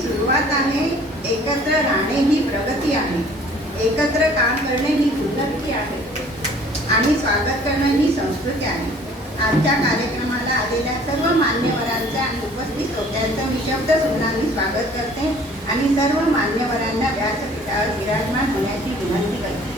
सुरुवात आहे, एकत्र राहणे ही प्रगती आहे, एकत्र काम करणे ही उन्नती आहे आणि स्वागत करणं ही संस्कृती आहे. आजच्या कार्यक्रमाला आलेल्या सर्व मान्यवरांचं आणि उपस्थित श्रोत्यांचं मी शब्द सुमनांनी स्वागत करते आणि सर्व मान्यवरांना व्यासपीठावर विराजमान होण्याची विनंती करते.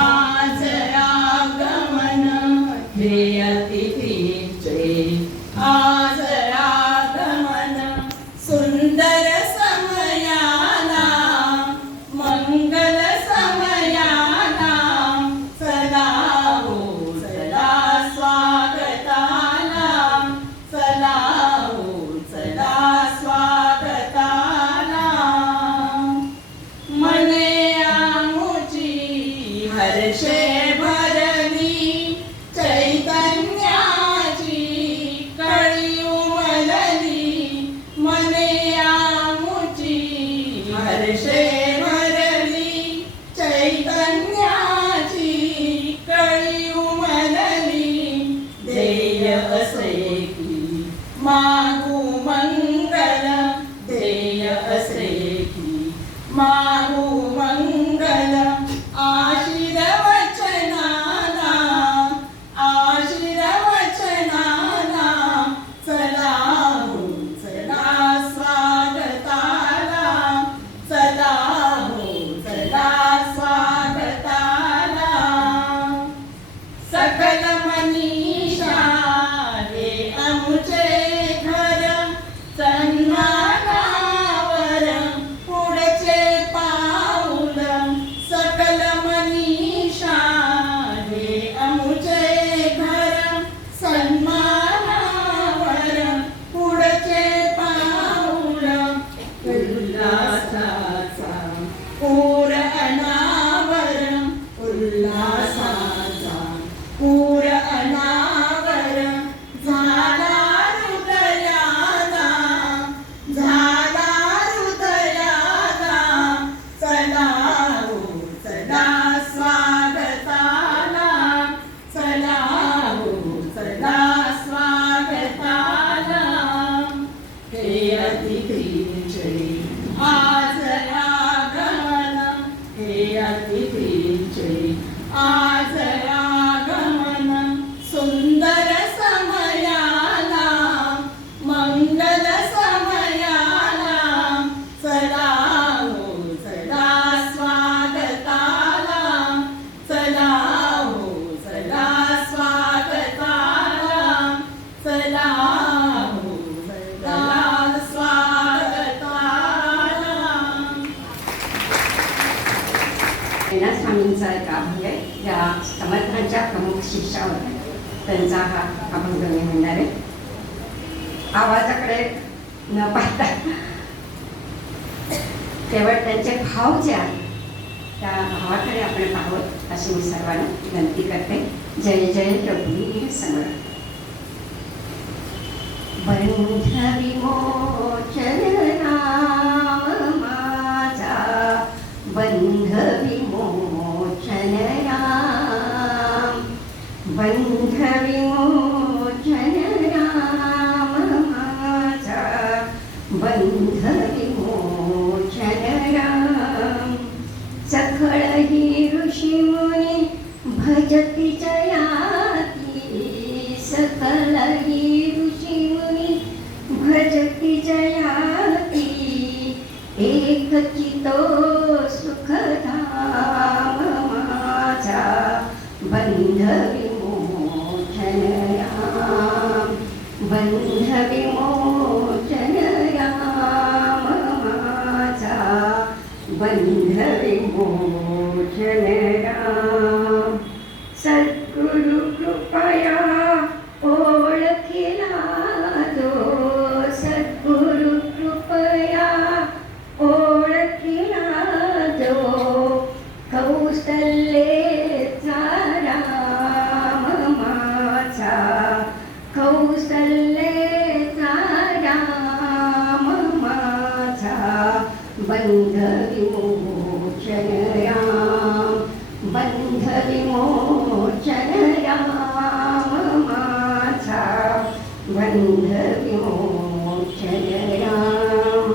आज आगमन हे अतिथीचे, आज आगमन सुंदर समयाला, मंगल समयाला, चला हो चला स्वागताला, चला हो चला स्वागताला. मने हर्षे भरली चैतन्याची कळी उमलली, मने आमुची हर्षे भरली चैतन्याची कळी उमलली. ध्येय असे की मागू मंगल, ध्येय असे की मागू मंगल. सकल मनीषा हे अमुचे घर, सन्मानावर पुढचे पाऊल. सकल मनीषा हे अमुचे घर, सन्मानावर पुढचे पाऊल. उल्हासाचा पूर अनावर, उल्हासाचा पूर अनावर झाला हृदयाला, झाला हृदयाला. चला हो चला स्वागताला, चला हो चला स्वागताला. हे अतिथींचे आज आगमन, हे अतिथींचे आज आगमन सुंदर समयाला, मंगल समयाला. चला हो चला स्वागताला, चला हो चला स्वागताला, चला हो चला स्वागताला. स्वामींचा एक अभंग आहे, ज्या समर्थांच्या प्रमुख शिष्या होत्या त्यांचा हा अभंग मी म्हणणार आहे. आवाजाकडे न पाहता केवळ त्यांचे भाव जे आहेत त्या भावाकडे आपण पाहावं अशी मी सर्वांना विनंती करते. जय जय रघुवीर समर्थ. बंध विमोचन नाम माझा, बंध विमोचन राम, बंध विमोचन राम माझा, बंध विमोचन राम. सखळ ही ऋषी मुनी भजती जयाती, सकल ही ऋषी मुनी भजती जयाती. एक चितो सुखधाम माझा, बंध विमोचन राम, बंध विमोचन राम माझा, बंध विमोचन राम. सद्गुरु कृपया ओळखिला तो, बंध विमोचन राम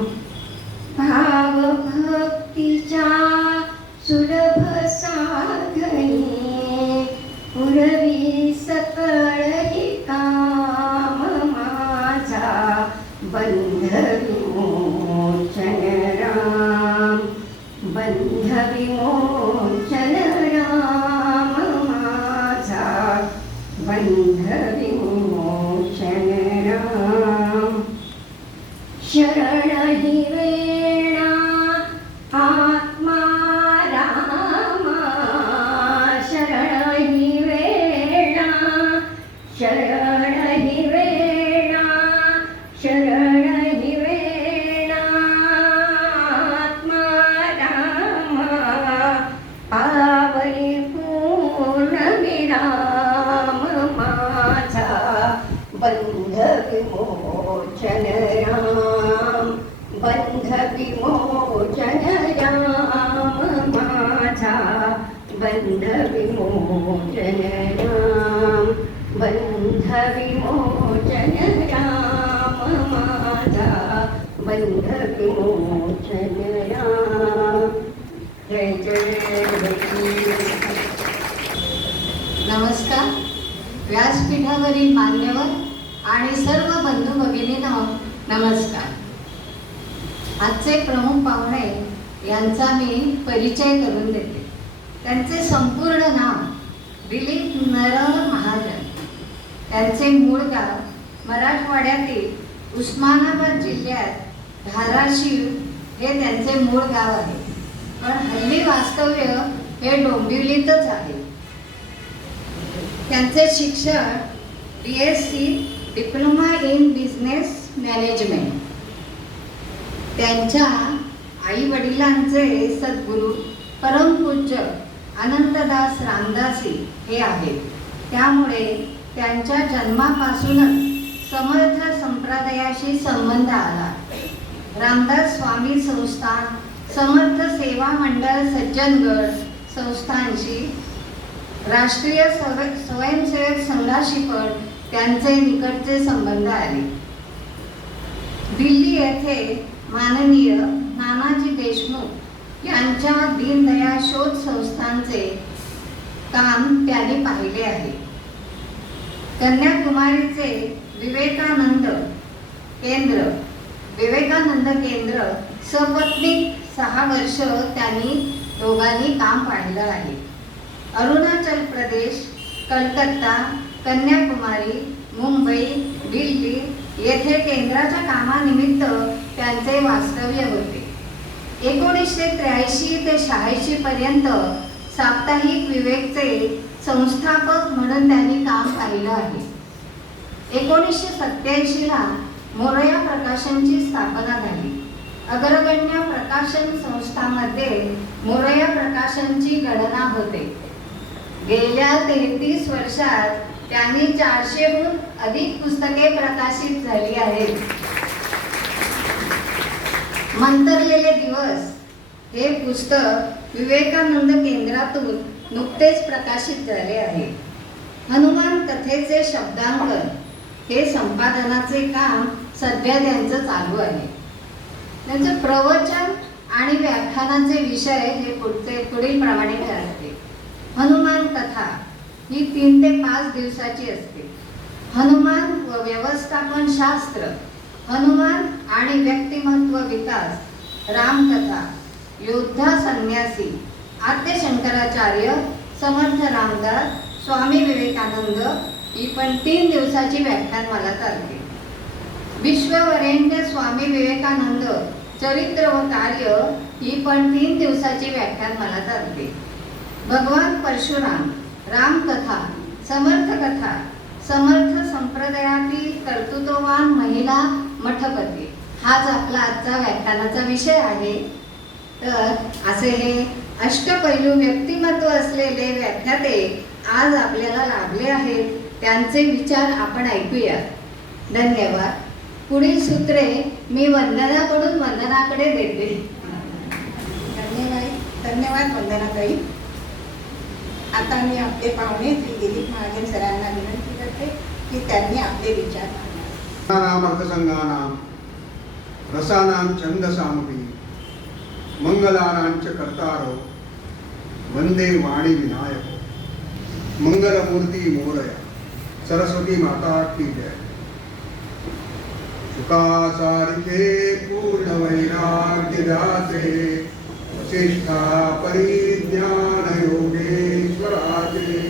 भाव भक्तीच्या सुलभ साधनी पुरवी सकळ हि काम माझा बंध विमोचन राम बंध विमोचन राम माझा बंध विमोचन राम शरण हि वेणा आत्मा रामा शरण हि वेणा शरण हि वेणा शरण हि वेणा आत्मा रामा पावली पूर्ण विराम माझा बंध विमोचन राम बंध विमोचन राम माझा बंध विमोचन राम बंध विमोचन राम माझा बंध विमोचन राम जय जय नमस्कार. व्यासपीठावरील मान्यवर आणि सर्व बंधू भगिनींनो नमस्कार. आजचे प्रमुख पाहुणे यांचा मी परिचय करून देते. त्यांचे संपूर्ण नाव दिलीप नरहर महाजन. त्यांचे मूळ गाव मराठवाड्यातील उस्मानाबाद जिल्ह्यात धाराशिव हे त्यांचे मूळ गाव आहे, पण हल्ली वास्तव्य हे डोंबिवलीतच आहे. त्यांचे शिक्षण BSc diploma in business management. त्यांच्या आई वडिलांचे सद्गुरू परमपूज्य अनंतदास रामदासी हे आहेत. त्यामुळे त्यांच्या जन्मापासूनच समर्थ संप्रदायाशी संबंध आला. रामदास स्वामी संस्थान, समर्थ सेवा मंडळ सज्जनगड संस्थांशी, राष्ट्रीय स्वयंसेवक संघाशी पण त्यांचे निकटचे संबंध आले. दिल्ली येथे माननीय नानाजी देशमुख यांच्या दीनदयाळ शोध संस्थांचे काम त्यांनी पाहिले आहे. कन्याकुमारीचे विवेकानंद केंद्र सपत्नीक 6 वर्ष त्यांनी दोघांनी काम पाहिलं आहे. अरुणाचल प्रदेश, कलकत्ता, कन्याकुमारी, मुंबई, दिल्ली येथे केंद्राच्या कामानिमित्त त्यांचे वास्तव्य होते. 1983 ते 86 पर्यंत साप्ताहिक विवेकचे संस्थापक म्हणून त्यांनी काम पाहिलं आहे. 1987 ला मोरया प्रकाशनची स्थापना झाली. अग्रगण्य प्रकाशन संस्थांमध्ये मोरया प्रकाशनची गणना होते. गेल्या 33 वर्षात त्यांनी 400हून अधिक पुस्तके प्रकाशित झाली आहेत. मंतरलेले दिवस हे पुस्तक विवेकानंद केंद्रातून नुकतेच प्रकाशित झाले आहे. हनुमान कथेचे शब्दांकन हे संपादनाचे काम सध्या त्यांचं चालू आहे. त्यांचे प्रवचन आणि व्याख्यानाचे विषय हे पुढील प्रमाणे ठरते. हनुमान कथा ही 3 ते 5 दिवसाची असते. हनुमान व व्यवस्थापन शास्त्र, हनुमान आणि व्यक्तिमत्व विकास, रामकथा, योद्धा संन्यासी, आद्य शंकराचार्य, समर्थ रामदास, स्वामी विवेकानंद ही पण 3 दिवसाची व्याख्यान मला चालते. विश्ववरेण्य स्वामी विवेकानंद चरित्र व कार्य ही पण 3 दिवसाची व्याख्यान मला चालते. भगवान परशुराम, रामकथा, समर्थ कथा, समर्थ संप्रदायातील कर्तृत्ववान महिला मठपती हाच आपला आजचा व्याख्यानाचा विषय आहे. तर असे हे अष्टपैलू व्यक्तिमत्व असलेले व्याख्याते आज आपल्याला लाभले आहेत. त्यांचे विचार आपण ऐकूया. धन्यवाद. पुढील सूत्रे मी वंदनाकडून वंदनाकडे देते. धन्यवाद वंदनाताई. आता मी आपले पाहुणे श्री दिलीप महाजन सरांना विनंती करते की त्यांनी आपले विचार मांडावे. अर्थसंगानां रसानां छन्दसामपि मंगलानांच कर्तारो वंदे वाणी विनायक मंगलमूर्ती मोरया सरस्वती माता की जय. सुखासारिखे पूर्ण वैराग्य दासे वसिष्ठा परिज्ञान योगेश्वराचे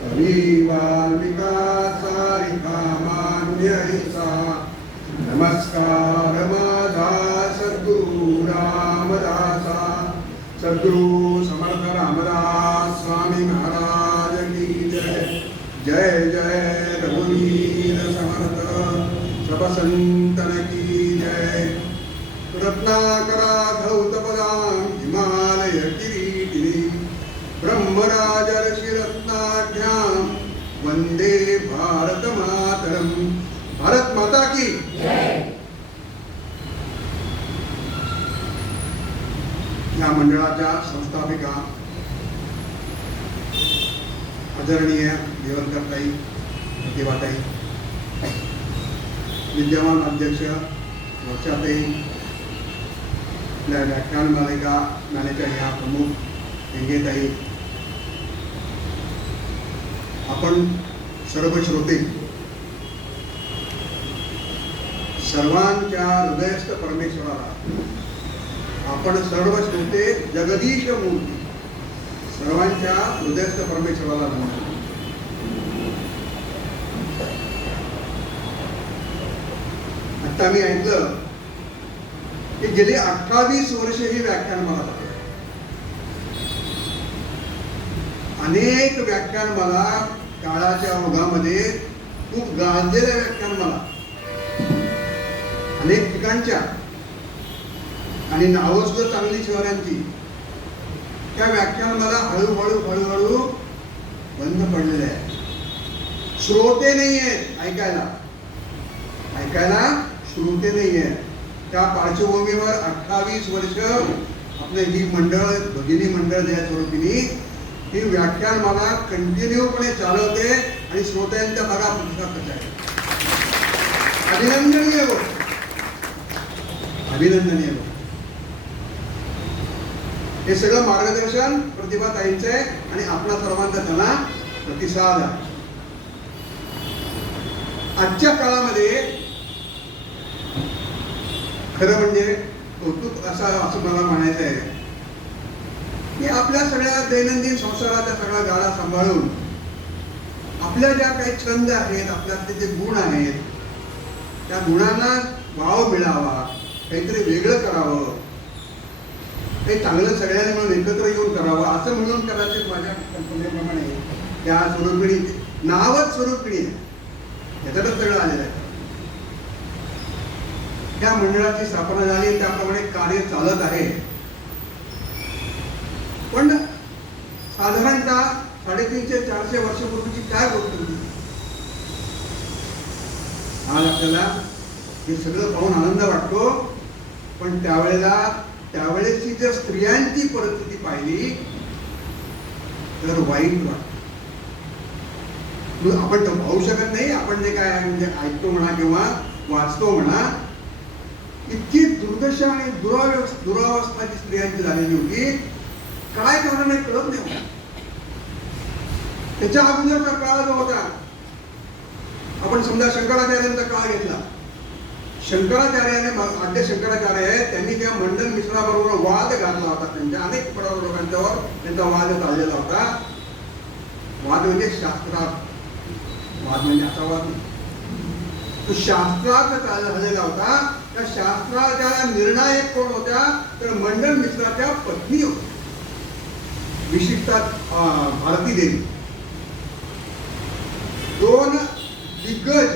कवी वाल्मिका सारिका मान्य सा. नमस्कार माझा सद्गुरु रामदासा. सद्गुरु समर्थ रामदास स्वामी महाराज की जय. जय जय रघुवीर समर्थ प्रभसंतन की जय. रत्नाकरा धौतपदां हिमालय किरीटिनी ब्रह्मराजर्षि रत्नाढ्यां वंदे भारत मातरम. भारत माता की जय. या मंडळाच्या संस्थापिका आदरणीय देवरकरताई प्रतिभाताई, विद्यमान अध्यक्ष वर्षाताई, आपल्या व्याख्यान मालिका या प्रमुख गंगेताई, आपण सर्व श्रोते, सर्वांच्या हृदयस्थ परमेश्वराला, आपण सर्व श्रोते जगदीश मूर्ती सर्वांच्या हृदयस्थ परमेश्वराला म्हणतो. आता मी ऐकलं की गेली 28 वर्ष ही व्याख्यानमाला झाली. अनेक व्याख्यानमाला काळाच्या ओघामध्ये खूप गाजलेल्या व्याख्यानमाला अनेक ठिकाणच्या आणि नावं सुद्धा चांगली शहरांची, त्या व्याख्यानमाला हळूहळू बंद पडलेल्या आहेत. श्रोते नाही आहेत ऐकायला श्रोते नाही आहेत. त्या पार्श्वभूमीवर 28 वर्ष आपले ही मंडळ, भगिनी मंडळ ज्या स्वरूपीने ही व्याख्यानमाला कंटिन्यूपणे चालवते आणि श्रोत्यांच्या भागा प्रतिसाद कसा आहे. अभिनंदनीय गोष्ट, अभिनंदनीय गोष्ट. हे सगळं मार्गदर्शन प्रतिभाताईंचे आणि आपला सर्वांचा त्यांना प्रतिसाद आहे. आजच्या काळामध्ये खरं म्हणजे कौतुक असं मला म्हणायचं आहे की आपल्या सगळ्या दैनंदिन संसाराच्या सगळ्या गाडा सांभाळून आपल्या ज्या काही छंद आहेत, आपल्यातले जे गुण आहेत, त्या गुणांना वाव मिळावा, काहीतरी वेगळं करावं, काही चांगलं सगळ्यांनी मिळून एकत्र येऊन करावं असं म्हणून कदाचित माझ्या कल्पनेप्रमाणे त्या स्वरूपिणी, नावच स्वरूपिणी आहे, याच्यातच सगळं आलेलं आहे. त्या मंडळाची स्थापना झाली, त्याप्रमाणे कार्य चालत आहे. पण साधारणतः 350-400 वर्षापूर्वीची काय गोष्ट होती. आज आपल्याला हे सगळं पाहून आनंद वाटतो, पण त्यावेळेची जर स्त्रियांची परिस्थिती पाहिली तर वाईट वाटत. आपण तर पाहू शकत नाही, आपण जे काय म्हणजे ऐकतो म्हणा किंवा वाचतो म्हणा, इतकी दुर्दशा आणि दुरावस्था जी स्त्रियांची झालेली होती. काय कारण आहे कळत नाही. त्याच्या अगोदरचा काळ जो होता, आपण समजा शंकराचार्यांचा काळ घेतला. शंकराचार्याने, आद्य शंकराचार्य आहेत, त्यांनी त्या मंडन मिश्राबरोबर वाद घातला होता. त्यांच्या अनेक लोकांच्यावर त्यांचा वाद चाललेला होता. वाद म्हणजे शास्त्रात, वाद म्हणजे असा वाद नाही, तो शास्त्रात झालेला होता. त्या शास्त्राच्या निर्णायक कोण होत्या तर मंडन मिश्राच्या पत्नी होत्या, विशिष्टा भारती देवी. दोन दिग्गज,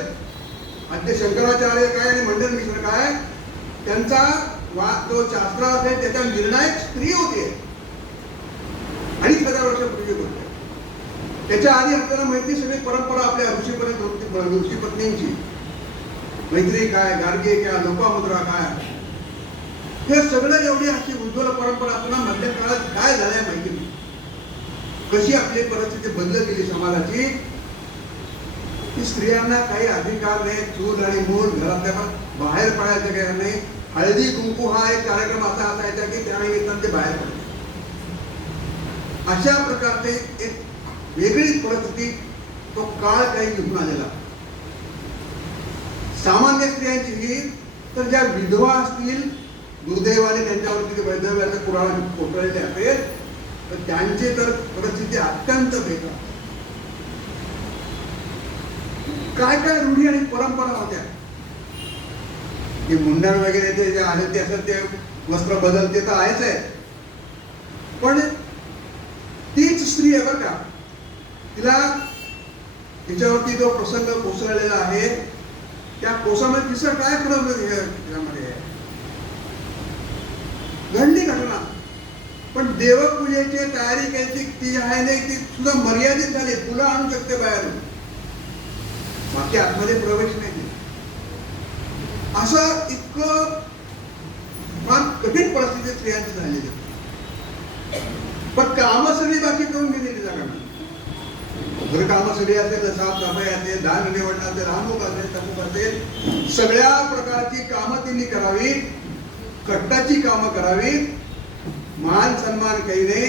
आद्य शंकराचार्य काय आणि मंडन मिश्र काय, त्यांचा जो शास्त्रात आहे त्याच्या निर्णायक स्त्री होते. 2500 वर्षापूर्वी होते. त्याच्या आधी आपल्याला माहिती सगळी परंपरा आपल्या ऋषी पत्नींची, मैत्री काय, गार्गे काय, लोपामुद्रा काय, हे सगळं एवढी अशी उज्ज्वल परंपरा असताना मधल्या काळात काय झालंय माहिती नाही. कशी आपली परिस्थिती बदलत गेली समाजाची. की स्त्रियांना काही अधिकार नाही, चूल आणि मूल घरातल्या बाहेर पडायचं काही नाही. हळदी कुंकू हा एक कार्यक्रम असा असायचा की त्यानिमित्ताने ते बाहेर पडले. अशा प्रकारचे एक वेगळी परिस्थिती तो काळ काही निघून आलेला. सामान्य स्त्रियांची ही तर ज्या विधवा असतील, दुर्दैवाने त्यांच्यावरती ते वैधव्याचं पुराण कोसळलेले असेल, तर त्यांची तर परिस्थिती अत्यंत बेकार. काय काय रूढी आणि परंपरा होत्या की मुंडण वगैरे ते जे आहे ते असं ते वस्त्र बदलते तर आहेच आहे, पण तीच स्त्री आहे बरं का, तिला तिच्यावरती जो प्रसंग कोसळलेला आहे त्या कोसामध्ये तिचं काय त्यामध्ये घडली घटना, पण देवपूजेची तयारी केली ती आहे नाही ती सुद्धा मर्यादित झाली. तुला आणू शकते बाहेरून, बाकी आतमध्ये प्रवेश नाही. असं इतकं फार कठीण परिस्थिती स्त्रियांची झालेली. पण कामं सगळी बाकी करून गेलेली जागा. घर कामं सगळी असेल, साफसफाई असेल, धान निवडणं असेल, अमुक असेल, तमुक असेल, सगळ्या प्रकारची कामं त्यांनी करावी. कट्टाची कामं करावी. मान सन्मान काही नाही.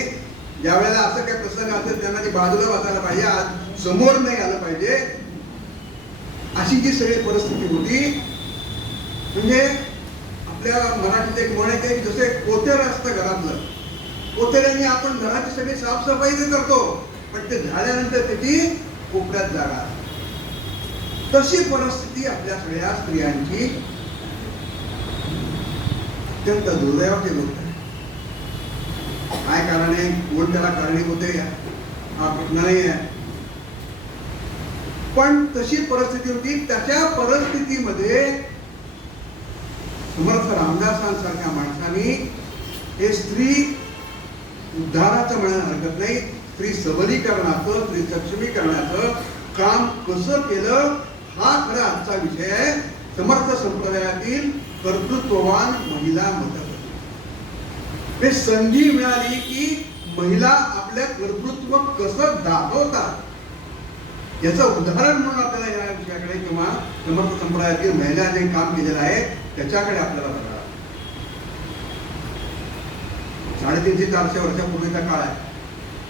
ज्या वेळेला असं काही प्रसंग असेल त्यांना ती बाजूला बसायला पाहिजे, आज समोर नाही आलं पाहिजे. अशी जी सगळी परिस्थिती होती. म्हणजे आपल्या मराठीत एक म्हण आहे की जसे कोतेर असतं घरातलं, कोतेऱ्याने आपण घराची सगळी साफसफाई ते करतो, पण ते झाल्यानंतर त्याची कोपऱ्यात जागा. तशी परिस्थिती आपल्या सगळ्या स्त्रियांची अत्यंत दुर्दैवाची गोष्ट आहे. काय कारण आहे, कोण त्याला कारणीभूत आहे हा प्रश्न नाही आहे, पण तशी परिस्थिती होती. त्याच्या परिस्थितीमध्ये समर्थ रामदासांसारख्या माणसांनी हे स्त्री उद्धाराचं म्हणायला हरकत नाही, स्त्री सबलीकरणाचं, स्त्री सक्षमीकरणाचं काम कसं केलं हा खरा आजचा विषय आहे. समर्थ संप्रदायातील कर्तृत्ववान महिला मदत. हे संधी मिळाली की महिला आपल्या कर्तृत्व कसं दाखवतात याचं उदाहरण म्हणून आपल्याला या विषयाकडे किंवा समर्थ संप्रदायातील महिला जे काम केलेलं आहे त्याच्याकडे आपल्याला बघावं. 350-400 वर्षापूर्वीचा काळ आहे.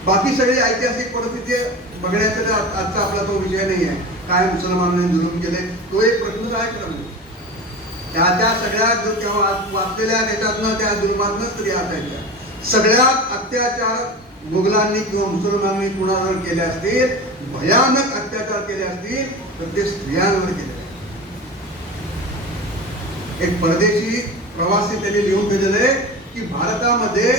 बाकी सगळी ऐतिहासिक परिस्थिती बघण्याचा आजचा आपला तो विषय नाही आहे. काय मुसलमानांनी जुलूम केले तो एक प्रश्न आहे. खरं त्या सगळ्या वाचलेल्या त्याच्यातनं त्या जुलमातनं स्त्रिया असायच्या. सगळ्यात अत्याचार मुघलांनी किंवा मुसलमानांनी कुणावर केले असतील, भयानक अत्याचार केले असतील तर ते स्त्रियांवर केले. एक परदेशी प्रवासी त्यांनी लिहून दिलेलं आहे की भारतामध्ये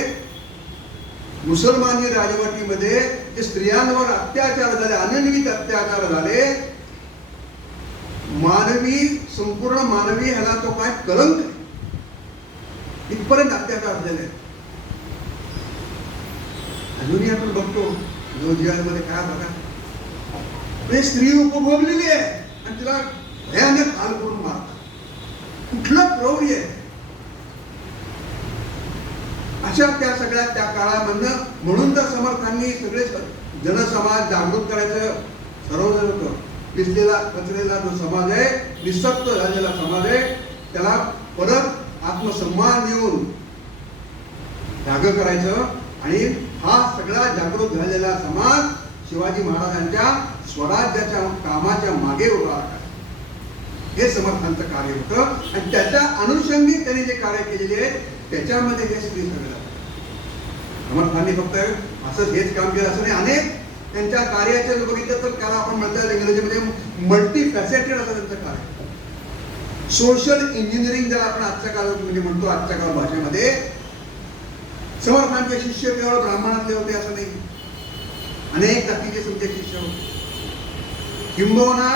मुसलमानी राजवटीमध्ये जे स्त्रियांवर अत्याचार झाले, अनन्वित अत्याचार झाले, मानवी संपूर्ण मानवी ह्याला तो काय कलंक इथपर्यंत अत्याचार झालेले. अजूनही आपण बघतो मध्ये काय बघा स्त्री उपभोगलेली आहे आणि तिला भयानक हाल करून मारतात. कुठलं क्रौर्य आहे. अशा त्या सगळ्या त्या काळामधनं म्हणून तर समर्थांनी सगळे जनसमाज जागृत करायचं ठरवलं होतं. पिसलेला कचरेला जो समाज आहे, निःशक्त झालेला समाज आहे, त्याला परत आत्मसन्मान देऊन जाग करायचं आणि हा सगळा जागृत झालेला समाज शिवाजी महाराजांच्या स्वराज्याच्या कामाच्या मागे उभा राहिला. हे समर्थांचं कार्य होतं आणि त्याच्या अनुषंगिक त्यांनी जे कार्य केलेले आहे त्याच्यामध्ये हे स्त्री सगळं. समर्थांनी फक्त असंच हेच काम केलं असं नाही. अनेक त्यांच्या कार्याचे जर बघितलं तर त्याला आपण म्हणतात इंग्रजीमध्ये मल्टी फॅसेटेड असं त्यांचं कार्य. सोशल इंजिनिअरिंग ज्याला आपण आजच्या काळात म्हणजे म्हणतो, आजच्या काळ भाषेमध्ये समर्थांचे शिष्य केवळ ब्राह्मणातले होते असं नाही, अनेक जातीचे तुमचे शिष्य होते. किंबहुना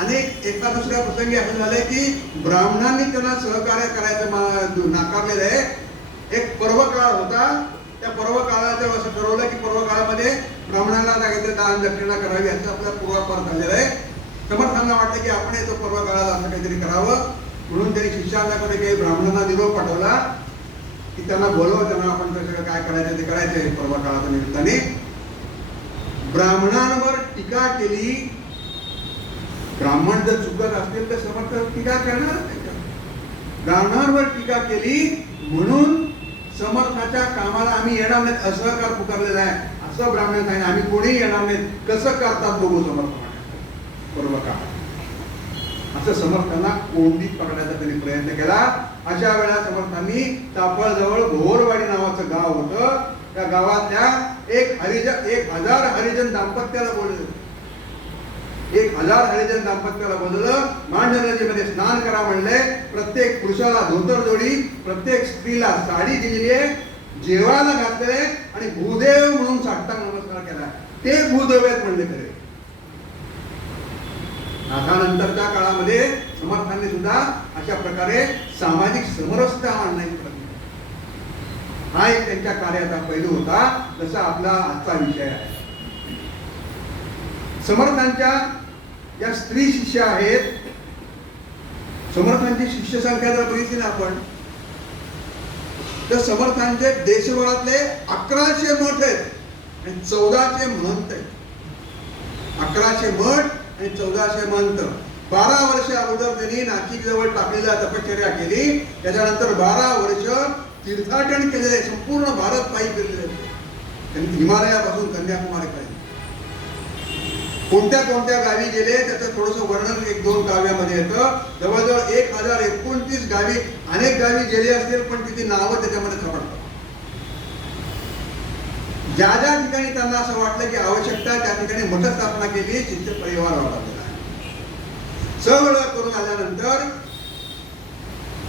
अनेक एका दुसऱ्या प्रसंगी असं झालंय की ब्राह्मणांनी त्यांना सहकार्य करायचं नाकारलेलं आहे. एक पर्व काळ होता, त्या पर्व काळाचं असं ठरवलं की पर्व काळामध्ये ब्राह्मणांना काहीतरी दान दक्षिणा करावी असं आपला पूर्वापार झालेलं आहे. समर्थांना वाटलं की आपण येतो पर्व काळात असं काहीतरी करावं म्हणून त्यांनी शिष्यांकडे काही ब्राह्मणांना निरोप पाठवला की त्यांना बोलवा, त्यांना आपण सगळं काय करायचं ते करायचं. पर्व काळाच्या निमित्ताने ब्राह्मणांवर टीका केली ब्राह्मण जर चुकत असतील तर समर्थ टीका करणार त्याच्यावर. ब्राह्मणांवर टीका केली म्हणून समर्थाच्या कामाला आम्ही येणार नाहीत असहकार पुकारलेला आहे. असं ब्राह्मण सांगितलं आम्ही कोणीही येणार नाहीत. कसं करतात बघू समर्थ म्हणाले. बरोबर का? असं समर्थांना कोंडीत पकडायचा त्यांनी प्रयत्न केला. अशा वेळा समर्थांनी तापळजवळ भोरवाडी नावाचं गाव होतं. त्या गावातल्या 1000 हरिजन दाम्पत्याला बोलवलं. 1000 हरिजन दाम्पत्याला बोलवलं. मांड नदीमध्ये स्नान करा म्हणले. प्रत्येक पुरुषाला धोतर जोडी, प्रत्येक स्त्रीला साडी दिलेली आहे, जेवायला घातले आणि भूदेव म्हणून साष्टांग नमस्कार केला. ते भूदेव आहेत म्हणले खरे. आता नंतरच्या काळामध्ये समर्थांनी सुद्धा अशा प्रकारे सामाजिक समरसता आणण्याचा प्रयत्न केला. हा एक त्यांच्या कार्याचा पैलू होता, जसा आपला आजचा विषय आहे. समर्थांच्या या स्त्री शिष्या आहेत. समर्थांची शिष्य संख्या जर बघितली ना आपण तर समर्थांचे देशभरातले 1100 मठ आहेत आणि 1400 महंत आहेत. 1100 मठ आणि 1400 महंत. 12 वर्ष अगोदर त्यांनी नाशिक जवळ टाकलेला तपश्चर्या केली. त्याच्यानंतर 12 वर्ष तीर्थाटन केलेले, संपूर्ण भारत पायी फिरलेले. त्यांनी हिमालयापासून कन्याकुमारीपर्यंत कोणत्या कोणत्या गावी गेले त्याचं थोडंसं वर्णन 1-2 काव्यामध्ये येतं. जवळजवळ 1029 गावी, अनेक गावी गेले असतील पण तिथे नावं त्याच्यामध्ये सापडतात. ज्या ज्या ठिकाणी त्यांना असं वाटलं की आवश्यकता त्या ठिकाणी मठ स्थापना केली, शिष्य परिवार वाढवलेला आहे. सगळं करून आल्यानंतर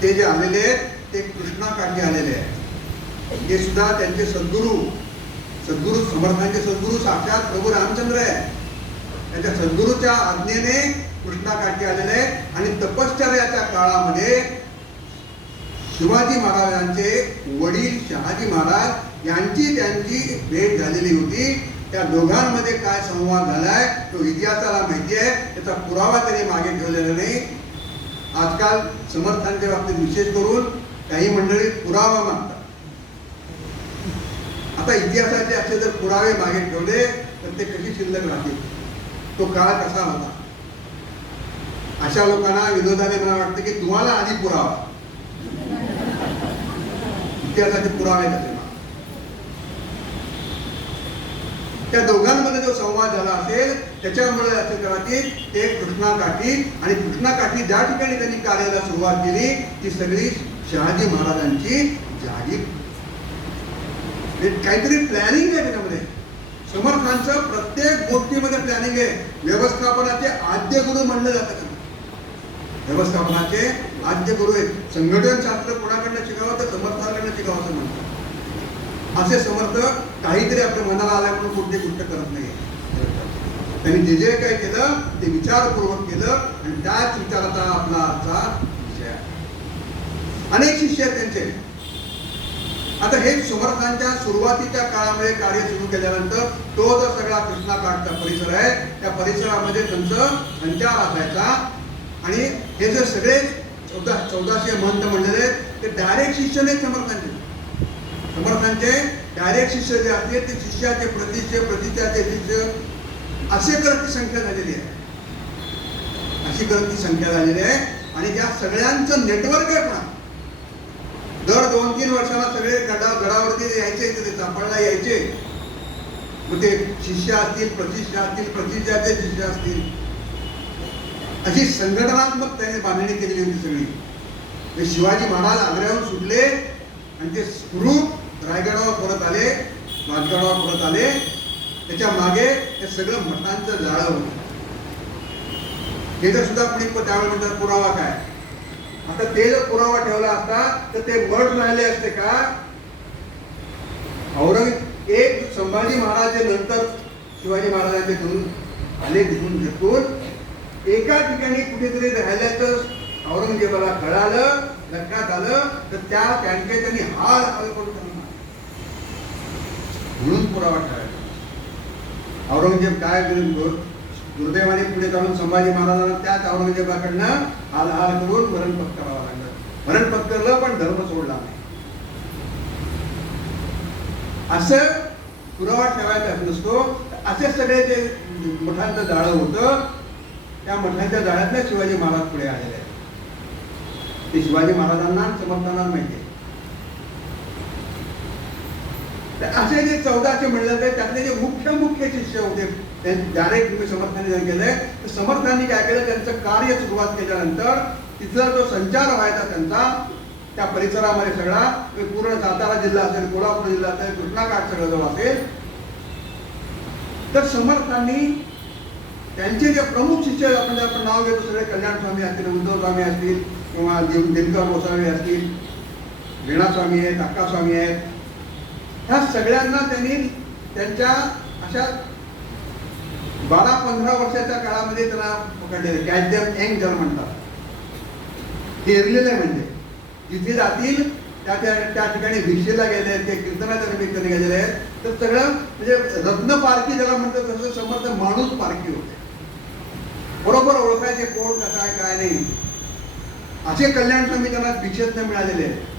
ते जे आलेले आहेत ते कृष्णाकाठी आलेले आहेत. हे सुद्धा त्यांचे सद्गुरू समर्थांचे सद्गुरू साक्षात प्रभू रामचंद्र आहे. त्यांच्या सद्गुरूच्या आज्ञेने कृष्णाकाठी आलेले आहेत. आणि तपश्चर्याच्या काळामध्ये शिवाजी महाराजांचे वडील शहाजी महाराज यांची त्यांची भेट झालेली होती. त्या दोघांमध्ये काय संवाद झालाय तो इतिहासाला माहिती आहे. त्याचा पुरावा त्यांनी मागे ठेवलेला नाही. आजकाल समर्थांच्या बाबतीत विशेष करून काही मंडळी पुरावा मागतात. आता इतिहासाचे असे जर पुरावे मागे ठेवले तर ते कशी शिल्लक राहतील. तो काळ कसा होता. अशा लोकांना विनोदाने मला वाटतं की तुम्हाला आधी पुरावा, इतिहासाचे पुरावे त्याचे. त्या दोघांमध्ये जो संवाद झाला असेल त्याच्यामुळे असं करा की ते कृष्णाकाठी, आणि कृष्णाकाठी ज्या ठिकाणी त्यांनी कार्याला सुरुवात केली ती सगळी शहाजी महाराजांची जाहीर काहीतरी प्लॅनिंग आहे त्याच्यामध्ये. समर्थांचं प्रत्येक गोष्टीमध्ये प्लॅनिंग आहे. व्यवस्थापनाचे आद्य गुरु म्हणलं जातं. व्यवस्थापनाचे आद्य गुरु आहेत. संघटन शास्त्र कोणाकडनं शिकावं तर समर्थांकडनं शिकावं असं म्हणतात. असे समर्थ काहीतरी आपल्या मनाला आल्या म्हणून कोणती गोष्ट करत नाही. त्यांनी जे जे काही केलं ते विचारपूर्वक केलं आणि त्याच विचाराचा आपला आजचा विषय आहे. अनेक शिष्य आहेत त्यांचे. आता हे समर्थांच्या सुरुवातीच्या काळामध्ये कार्य सुरू केल्यानंतर तो जो सगळा कृष्णाकाठचा परिसर आहे त्या परिसरामध्ये त्यांचं संचार असायचा. आणि हे जे सगळे 1400 महंत म्हणलेले ते डायरेक्ट शिष्य नाहीत समर्थांचे. समर्थांचे डायरेक्ट शिष्य जे असतील ते शिष्याचे प्रतिष्ठाचे शिष्य असे करत ती संख्या झालेली आहे. अशी करत ती संख्या झालेली आहे. आणि या सगळ्यांचं नेटवर्क आहे. पण दर 2-3 वर्षाला सगळे गडावरती यायचे, ते सापडला यायचे. मग ते शिष्य असतील, प्रतिष्ठाचे शिष्य असतील, अशी संघटनात्मक त्याने बांधणी केलेली होती सगळी. शिवाजी महाराज आग्र्याहून सुटले आणि ते सुखरूप रायगडावर परत आले, राजगडावर परत आले. त्याच्या मागे हे सगळं मठांचं जाळं होतं. हे जर सुद्धा कोणी त्यावेळी म्हणतात पुरावा काय. आता ते जर पुरावा ठेवला असता तर ते मठ राहिले असते का. एक संभाजी महाराज नंतर शिवाजी महाराजांचे घेऊन आले, घेऊन एका ठिकाणी कुठेतरी राहिल्याचं औरंगजेबाला कळालं, लक्षात आलं तर त्यांचे त्यांनी हाल करून म्हणून पुरावा ठेवायचा. औरंगजेब काय दुर्दैवाने पुढे चालून संभाजी महाराजांना त्याच औरंगजेबाकडनं हाल करून मरण पत्करावं लागलं. मरण पत्करलं पण धर्म सोडला नाही. असं पुरावा ठेवायचा नसतो. असे सगळे जे मठांचं जाळं होतं त्या मठांच्या जाळ्यातल्या शिवाजी महाराज पुढे आलेले आहेत. ते शिवाजी महाराजांना समर्थांना माहिती आहे. असे जे 14 म्हणलं तर त्यातले जे मुख्य शिष्य होते डायरेक्ट तुम्ही समर्थांनी जर केले तर समर्थांनी काय केलं, त्यांचं कार्य सुरुवात केल्यानंतर तिथला जो संचार व्हायचा त्यांचा त्या परिसरामध्ये सगळा पूर्ण सातारा जिल्हा असेल, कोल्हापूर जिल्हा असेल, कृष्णाकाठ सगळं जवळ असेल, तर समर्थांनी त्यांचे जे प्रमुख शिष्य आपण नाव घेतो सगळे कल्याण स्वामी असतील, उद्धव स्वामी असतील किंवा दिनकर गोसावी असतील, वीणा स्वामी आहेत, अक्का स्वामी आहेत, ह्या सगळ्यांना त्यांनी त्यांच्या अशा 12-15 वर्षाच्या काळामध्ये त्यांना पकडलेले, कॅच देम यंग ज्याला म्हणतात, हेरलेले म्हणजे जिथे जातील त्या ठिकाणी भिक्षेला गेले आहेत, ते कीर्तनाच्या निमित्ताने गेलेले आहेत. तर सगळं म्हणजे रत्न पारखी ज्याला म्हणतात तसं समर्थ माणूस पारखी होते, बरोबर ओळखायचे कोण कसा आहे काय नाही, असे कल्याण स्वामी त्यांना भिक्षेतनं मिळालेले आहेत.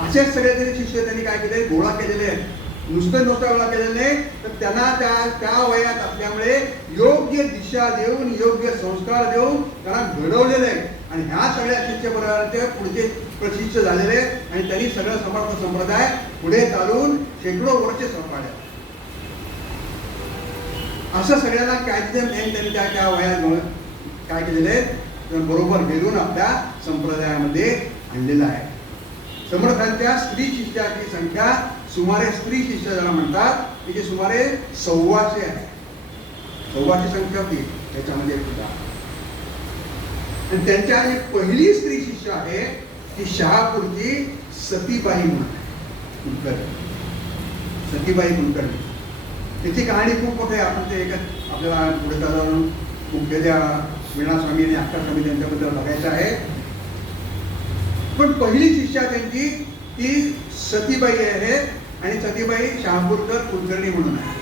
असेच सगळे तरी शिष्य त्यांनी काय केले, गोळा केलेले आहेत. नुसतं गोळा केलेले नाही तर त्यांना त्या वयात असल्यामुळे योग्य दिशा देऊन, योग्य संस्कार देऊन त्यांना घडवलेले आहे. आणि ह्या सगळ्या शिष्य परिवाराचे पुढचे प्रशिष्य झालेले आणि त्यांनी सगळं समर्थ संप्रदाय पुढे चालून शेकडो वर्षे सांभाळले. असं सगळ्यांना कॅल्शियम त्यांनी त्या वयात काय केलेले बरोबर घेऊन आपल्या संप्रदायामध्ये आणलेलं आहे. समर्थांच्या स्त्री शिष्याची संख्या सुमारे, स्त्री शिष्य ज्याला म्हणतात तिथे सुमारे 1,600 आहे. 1,600 संख्या होती त्याच्यामध्ये सुद्धा. आणि त्यांच्या पहिली स्त्री शिष्य आहे ती शहापूरची सतीबाई म्हणून, सतीबाई कुलकर्णी. त्याची कहाणी खूप मोठी आहे. आपण ते एकच आपल्याला पुढे जाऊन मुख्य वीणा स्वामी आणि अक्का स्वामी त्यांच्याबद्दल बघायचं आहे. पण पहिली शिष्या त्यांची ती सतीबाई आहे आणि सतीबाई शहापूरकर कुलकर्णी म्हणून आहे.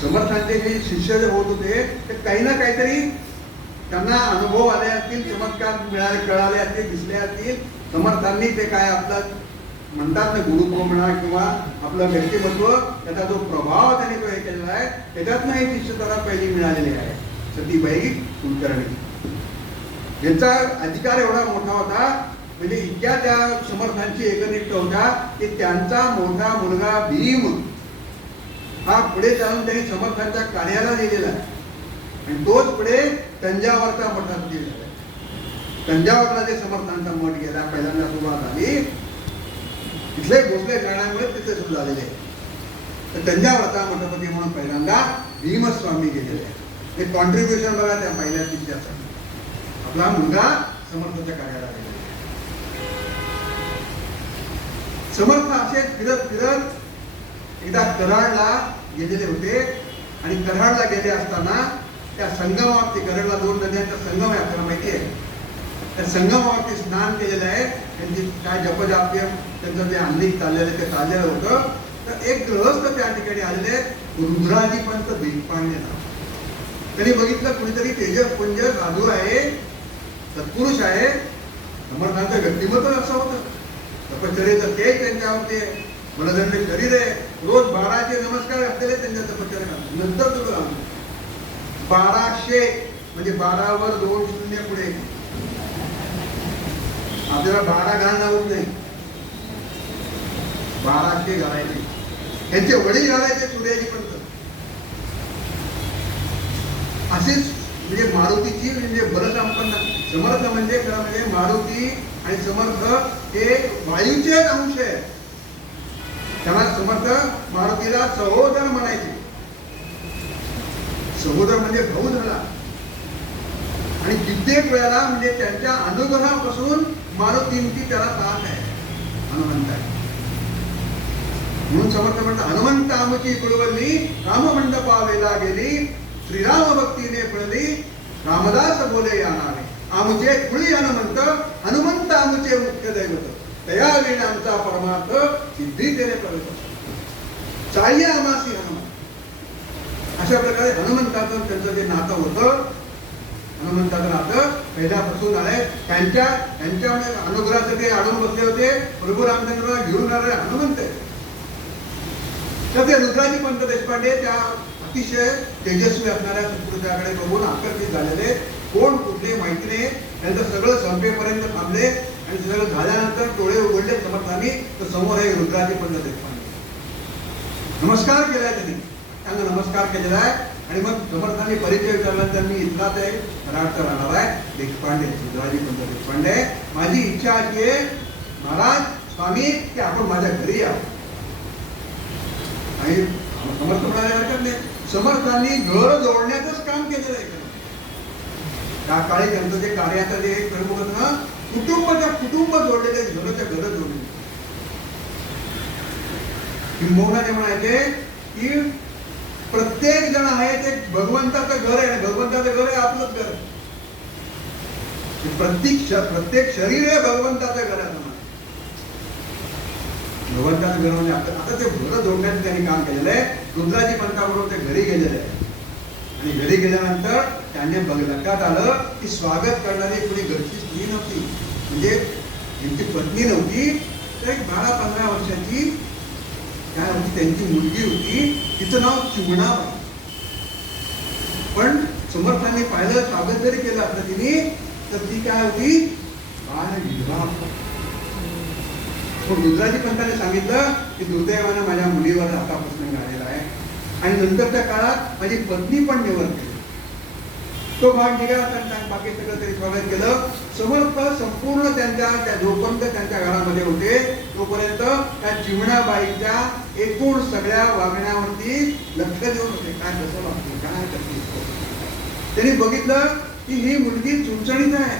समर्थांचे जे शिष्य जे होत होते ते काही ना काहीतरी त्यांना अनुभव आले असतील, चमत्कार कळाले असतील, दिसले असतील. समर्थांनी ते काय आपलं म्हणतात ना गुरुत्व म्हणा किंवा आपलं व्यक्तिमत्व, त्याचा जो प्रभाव त्यांनी तो हे केलेला आहे, त्याच्यातनं हे शिष्य त्यांना पहिली मिळालेली आहे, सतीबाई कुलकर्णी. यांचा अधिकार एवढा मोठा होता म्हणजे इतक्या त्या समर्थांची एकनिष्ठ होता की त्यांचा मोठा मुलगा भीम हा पुढे चालून त्यांनी समर्थांच्या कार्याला दिलेला आहे आणि तोच पुढे तंजावरचा मठात दिलेला आहे. तंजावरला जे समर्थांचा मठ गेला पहिल्यांदा सुरुवात झाली, तिथले भोसले कारणामुळे तिथे सुरू झालेले आहे. तर तंजावरचा मठपती म्हणून पहिल्यांदा भीमस्वामी गेलेले आहे. हे कॉन्ट्रीब्युशन बघा त्या पहिल्या शिष्याचं. आपला मुलगा समर्थाच्या कार्याला गेलेला. समर्थ असे फिरत फिरत एकदा कराडला गेलेले होते आणि कराडला गेले असताना त्या संगमावरती, कराडला 2 नद्यांचा संगम आहे आपल्याला माहिती आहे, त्या संगमावरती स्नान केलेलं आहे. त्यांची काय जपजाप्य त्यांचं जे अंधिक चाललेलं ते चाललेलं होतं. तर एक गृहस्थ त्या ठिकाणी आलेले रुद्राजी पंत देशपांडे नाव. त्यांनी बघितलं कुणीतरी तेजपुंज साधू आहे, सत्पुरुष आहे. समर्थांचं व्यक्तिमत्व असं होतं, तपश्चर्येचं तेज त्यांच्यावरती मनदंड शरीर आहे. रोज 12 नमस्कार असलेले त्यांच्या तपश्चर्या. नंतर तुला 1200 म्हणजे 12 वर 2 शून्य पुढे आपल्याला 12 घालणं होत नाही, 1200 घालायचे. त्यांचे वडील घालायचे सूर्याजी पंत. असेच म्हणजे मारुतीची म्हणजे बलसंपन्न समर्थ म्हणजे खरं म्हणजे मारुती आणि समर्थ हे वायूचे अंश आहे. त्यांना समर्थ मारुतीला सहोदर म्हणायचे. सहोदर म्हणजे भाऊ झाला. आणि कित्येक वेळेला म्हणजे त्यांच्या अनुग्रहापासून मारुतींची त्याला साथ आहे, हनुमंत आहे. म्हणून समर्थ म्हणतात हनुमंत आमची कुळवली राममंडपावेला गेली, श्रीराम भक्तीने पडली रामदास बोले या नावे. आमचे कुळी हनुमंत, हनुमंत आमचे मुख्य दैवत, तया विण आमचा परमार्थ सिद्धी तेने प्रगत. साह्य आमासी हनुमंत. अशा प्रकारे हनुमंताचं त्यांचं जे नातं होतं, हनुमंताचं नातं पहिल्यापासून आलंय. त्यांच्या अनुग्रहासाठी अडून बसले होते प्रभू रामचंद्राला घेऊन आलेले हनुमंत. तर ते रुद्राजी पंत देशपांडे त्या अतिशय तेजस्वी असणाऱ्या संस्कृतीकडे बघून आकर्षित झालेले, कोण कुठले माहिती नाही, त्यांचं सगळं संपेपर्यंत थांबले आणि सगळं झाल्यानंतर डोळे उघडले समर्थांनी, तर समोर आहे रुद्राजी पंडित देशपांडे. नमस्कार केलाय त्यांना नमस्कार केलेला आहे. आणि मग समर्थांनी परिचय विचारल्यानंतर मी इथलाच आहे, कराडचा राहणार आहे, देशपांडे, रुद्राजी पंडित देशपांडे. माझी इच्छा अशी आहे महाराज स्वामी की आपण माझ्या घरी या. आणि समर्थ म्हणायला हरकत नाही, समर्थांनी घर जोडण्याचंच काम केलेलं आहे. त्या काळी त्यांचं जे कार्याचं जे एक प्रमुख होतं ना, कुटुंब जोडलेले, घराच्या घर जोडलेले. किंबहुना ते म्हणायचे की प्रत्येक जण आहे ते भगवंताचं घर आहे, आणि भगवंताचं घर आहे आपलंच घर. प्रत्येक शरीर आहे भगवंताचं घर आहे. भगवंताचं घर म्हणजे आता ते घर जोडण्याचं त्यांनी काम केलेलं आहे. रुद्राजी पंताबरोबर ते घरी गेलेले आहे. आणि घरी गेल्यानंतर त्यांनी लक्षात आलं की स्वागत करणारी कोणी घरची स्त्री नव्हती, म्हणजे त्यांची पत्नी नव्हती, तर एक 12-15 वर्षाची त्यावरती त्यांची मुलगी होती, तिचं नाव चिमणाबाई. पण समर्थांनी पाहिलं, स्वागत जरी केलं असतं तिने, तर ती काय होती, बाळ विधवा. पण रुद्राजी पंताने सांगितलं की दुर्दैवानं माझ्या मुलीवर आता प्रसंग आलेला आहे, आणि नंतरच्या काळात माझी पत्नी पण निवडते. तो भाग निघाला, बाकी सगळं तरी स्वागत केलं. समर्थ संपूर्ण त्यांच्या जोपर्यंत त्यांच्या घरामध्ये होते तोपर्यंत त्या चिमणाबाईच्या एकूण सगळ्या वागण्यावरती लक्ष देऊन होते. काय कसं वागते, काय करते. त्यांनी बघितलं की ही मुलगी चुणचणीत आहे,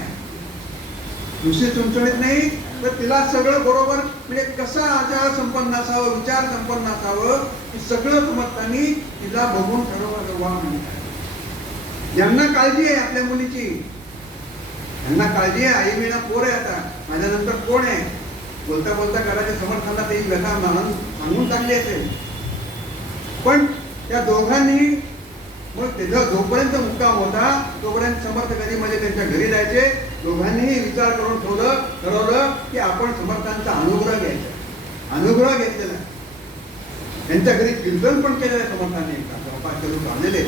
नुसती चुणचणीत नाही तर तिला सगळं बरोबर, म्हणजे कसं आचार संपन्न असावं, विचार संपन्न असावं, हे सगळं समर्थांनी तिला बघून ठरवलं. वा म्हणजे यांना काळजी आहे आपल्या मुलीची, यांना काळजी आहे, आई विना पोर आहे, आता माझ्यानंतर कोण आहे. बोलता बोलता घराच्या समर्थांना ते व्यथा सांगून टाकली असेल. पण त्या दोघांनी मग त्याचा जोपर्यंत मुक्काम होता तोपर्यंत समर्थ कधी म्हणजे त्यांच्या घरी जायचे. दोघांनीही विचार करून ठरवलं की आपण समर्थांचा अनुग्रह घ्यायचा. अनुग्रह घेतलेला, त्यांच्या घरी कीर्तन पण केलेलं आहे समर्थांनी, जवळपासचे लोक आलेले.